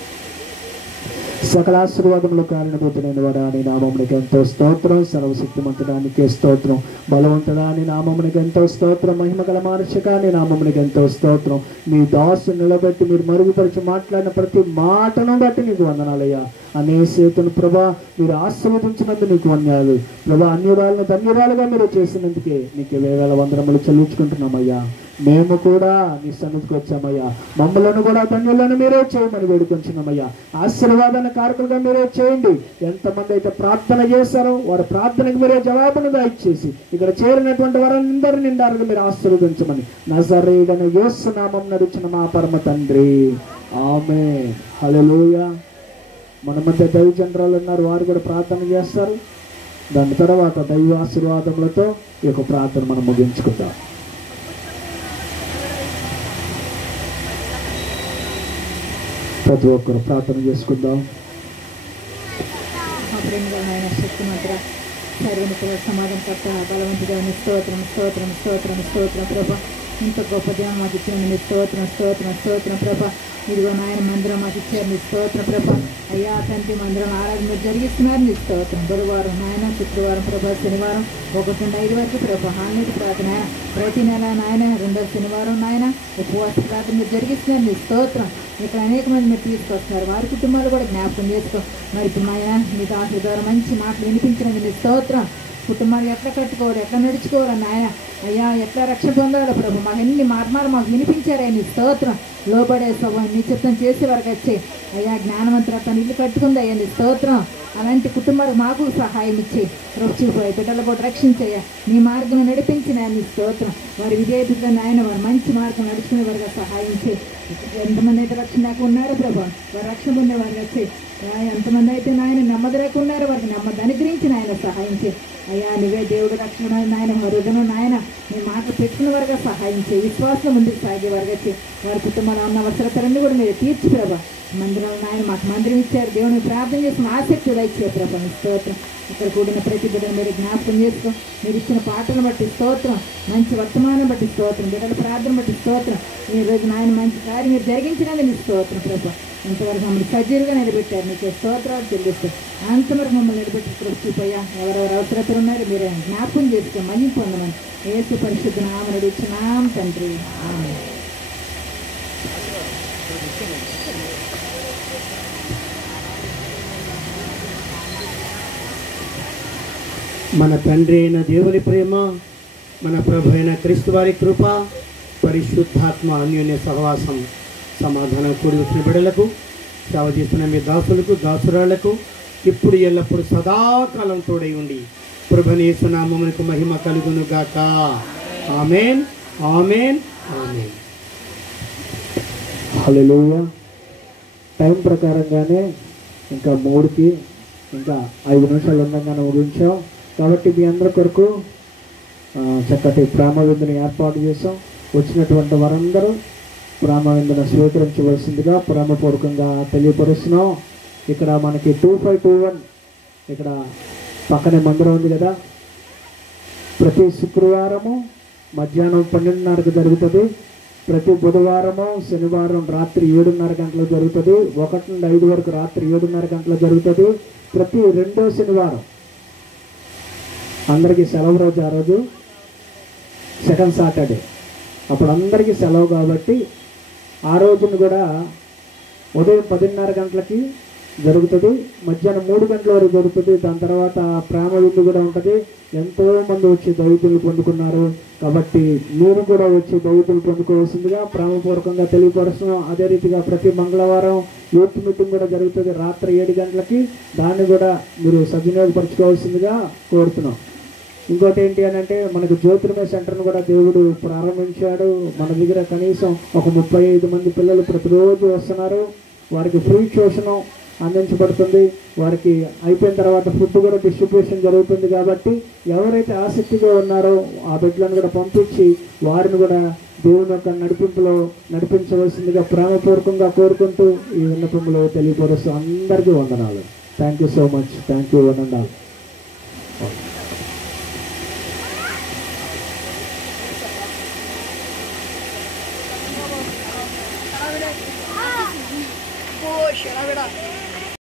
సకల ఆశీర్వాదములు కారణభూతులైన వాడా నీ నామమునికి ఎంతో స్తోత్రం. సర్వశక్తిమంతుడానికి స్తోత్రం. బలవంతుడా నీ నామమునికి ఎంతో స్తోత్రం. మహిమగల మానుషిక నీ నామమునికి ఎంతో స్తోత్రం. నీ దాసు నిలబెట్టి మీరు మరుగుపరిచి మాట్లాడిన ప్రతి మాటను బట్టి నీకు వందనాలయ్యా. అనే సేతును ప్రభా మీరు ఆశీర్వదించినందుకు నీకు వందనాలు ప్రభా. అన్యురాలను ధన్యురాలుగా మీరు చేసినందుకే నీకు వేవేల వందనములు చెల్లించుకుంటున్నామయ్యా. మేము కూడా నీ సన్నిధికి వచ్చామయ్యా. మమ్మలను కూడా ధన్యులను మీరే చేయమని వేడుకొంచున్నామయ్యా. ఆశీర్వాదాన్ని కారకులుగా మీరే చేయండి. ఎంతమంది అయితే ప్రార్థన చేశారో వారి ప్రార్థనకు మీరే జవాబును దయచేసి ఇక్కడ చేరినటువంటి వారందరినీ నిండారుగా మీరు ఆశీర్వదించమని నజరేయుడైన యేసు నామమున నడిచిన మా పరమ తండ్రి, ఆమేన్. హల్లెలూయా. మన మధ్య దైవ జనరాలు ఉన్నారు, వారు కూడా ప్రార్థన చేస్తారు. దాని తర్వాత దైవ ఆశీర్వాదములతో ఈ యొక్క ప్రార్థన మనం ముగించుకుందాం. ప్రతి ఒక్కరు ప్రార్థన చేసుకుందాం. సమాధానం పట్ట బలవంతుగా స్తోత్రం స్తోత్రం స్తోత్రం స్తోత్రం ప్రభా. ఇంత గొప్ప దేవం మాకు ఇచ్చిన మీ స్తోత్రం స్తోత్రం స్తోత్రం ప్రభా. ఇదిగో నాయన మందిరం మాకు ఇచ్చారు మీ స్తోత్రం ప్రభా. అయ్యా తండ్రి మందిరం ఆరాధన మీరు జరిగిస్తున్నారు మీ స్తోత్రం. గురువారం నాయన, శుక్రవారం ప్రభా, శనివారం 1 నుండి 5 వరకు ప్రభా అన్నిటి ప్రార్థన ప్రతి నెల నాయన 2వ శనివారం నాయన ఉపవాస ప్రార్థన మీరు జరిగిస్తున్నారు మీ స్తోత్రం. ఇక్కడ అనేక మంది మీరు తీసుకొస్తున్నారు, వారి కుటుంబాలు కూడా జ్ఞాపకం చేసుకో. మరి ఇప్పుడు నాయన మీ దాసుల ద్వారా మంచి మాటలు వినిపించినది మీ స్తోత్రం. కుటుంబాలు ఎట్లా కట్టుకోవాలి, ఎట్లా నడుచుకోవాలి నాయన, అయ్యా ఎట్లా రక్షణ పొందాలో ప్రభు మాకు ఎన్ని మార్మాలు మాకు వినిపించారే నీ స్తోత్రం. లోబడే స్వభావం నీ చిత్తం చేసే వరకు వచ్చి అయ్యా జ్ఞానవంతుల తన ఇల్లు కట్టుకుంది అయ్యా నీ స్తోత్రం. అలాంటి కుటుంబాలకు మాకు సహాయం ఇచ్చి రక్షిపోయి బిడ్డలు కూడా రక్షించయ్యా. నీ మార్గం నడిపించిన నీ స్తోత్రం. వారి విజేతగా నాయన వారు మంచి మార్గం నడుచుకునే వారిగా సహాయం చేయి. ఎంతమంది అయితే రక్షణ దాకా ఉన్నారో ప్రభా వారు రక్షణ పొందే వారికి వచ్చి ఎంతమంది అయితే నాయన నెమ్మదిరేక ఉన్నారో వారికి నెమ్మది అనుగ్రహించి నాయన సహాయం చేయి. అయ్యా నీవే దేవుడు రక్షణ నాయన హృదయం నాయన నీ మాటలు పెట్టుకున్న వారిగా సహాయం చేయి. విశ్వాసం ముందుకు సాగే వారికి వచ్చి వారి కుటుంబంలో ఉన్న అవసరతలన్నీ కూడా మీరు తీర్చి ప్రభా. మందిరం నాయన మాకు మందిరం ఇచ్చారు, దేవుని ప్రార్థన చేసిన ఆసక్తి ఇచ్చే ప్రభా స్తోత్రం. ఇక్కడ కూడిన ప్రతి బిడ్డను మీరు జ్ఞాపకం చేసుకో. మీరు ఇచ్చిన పాటలను బట్టి స్తోత్రం, మంచి వర్తమానం బట్టి స్తోత్రం, బిడ్డల ప్రార్థన బట్టి స్తోత్రం. ఈ రోజు నాయన మంచి కార్యం మీరు జరిగించినది నీ స్తోత్రం ప్రభా. ఇంతవరకు మమ్మల్ని సజీలుగా నిలబెట్టారు, నీకు స్తోత్రాలు చెల్లిస్తారు. అంతవరకు మమ్మల్ని నిలబెట్టి తృప్తిపోయా. ఎవరెవరు అవసరతలు ఉన్నారో మీరే జ్ఞాపకం చేసుకో, మళ్ళీ పొందమని యేసు పరిశుద్ధ నామమున అడుగుచున్నాం తండ్రి, ఆమేన్. మన తండ్రి అయిన దేవుని ప్రేమ, మన ప్రభు అయిన క్రీస్తు వారి కృప, పరిశుద్ధాత్మ అన్యోన్య సహవాసం, సమాధానం కూడి వచ్చిన బిడ్డలకు, సేవ చేస్తున్న మీ దాసులకు, దాసురాళ్లకు ఇప్పుడు ఎల్లప్పుడు సదాకాలం తోడై ఉండి ప్రభుని యేసు నామమునకు మహిమ కలుగును గాక. ఆమేన్, ఆమేన్, ఆమేన్. హల్లెలూయా. టైం ప్రకారంగానే ఇంకా 3కి ఇంకా 5 నిమిషాలు ఉండగానే ముగించాం. కాబట్టి మీ అందరి కొరకు చక్కటి ప్రేమ విందుని ఏర్పాటు చేసాం. వచ్చినటువంటి వారందరూ ప్రేమ విందును స్వీకరించవలసిందిగా ప్రేమపూర్వకంగా తెలియపరుస్తున్నాం. ఇక్కడ మనకి 2521 ఇక్కడ పక్కనే మందిరం ఉంది కదా. ప్రతి శుక్రవారము మధ్యాహ్నం 12:30కు జరుగుతుంది. ప్రతి బుధవారము, శనివారం రాత్రి 7:30 గంటలకు జరుగుతుంది. 1 నుండి 5 వరకు రాత్రి 7:30 గంటలకు జరుగుతుంది. ప్రతి 2వ శనివారం అందరికీ సెలవు రోజు, ఆ రోజు సెకండ్ సాటర్డే, అప్పుడు అందరికీ సెలవు కాబట్టి ఆ రోజును కూడా ఉదయం 10:30 గంటలకి జరుగుతుంది. మధ్యాహ్నం 3 గంటల వరకు జరుగుతుంది. దాని తర్వాత ప్రేమ విందు కూడా ఉంటుంది. ఎంతోమంది వచ్చి దైవతులు పొందుకున్నారు. కాబట్టి మీరు కూడా వచ్చి దైవతులు పొందుకోవాల్సిందిగా ప్రేమపూర్వకంగా తెలియపరుస్తున్నాం. అదే రీతిగా ప్రతి మంగళవారం యూత్ మీటింగ్ కూడా జరుగుతుంది రాత్రి 7 గంటలకి. దాన్ని కూడా మీరు సద్వినియోగపరచుకోవాల్సిందిగా కోరుతున్నాం. ఇంకోటి ఏంటి అని అంటే, మనకు జ్యోతిర్మయ సెంటర్ను కూడా దేవుడు ప్రారంభించాడు. మన దగ్గర కనీసం ఒక 35 మంది పిల్లలు ప్రతిరోజు వస్తున్నారు. వారికి ఫ్రీ ట్యూషన్ అందించబడుతుంది. వారికి అయిపోయిన తర్వాత ఫుడ్ కూడా డిస్ట్రిబ్యూషన్ జరుగుతుంది. కాబట్టి ఎవరైతే ఆసక్తిగా ఉన్నారో ఆ బిడ్డలను కూడా పంపించి వారిని కూడా దేవుని యొక్క నడిపింపులో నడిపించవలసిందిగా ప్రేమపూర్వకంగా కోరుకుంటూ ఈ విన్నపంలో తెలియపరుస్తూ అందరికీ వందనాలు. Thank you so much. Thank you, వందనాలు.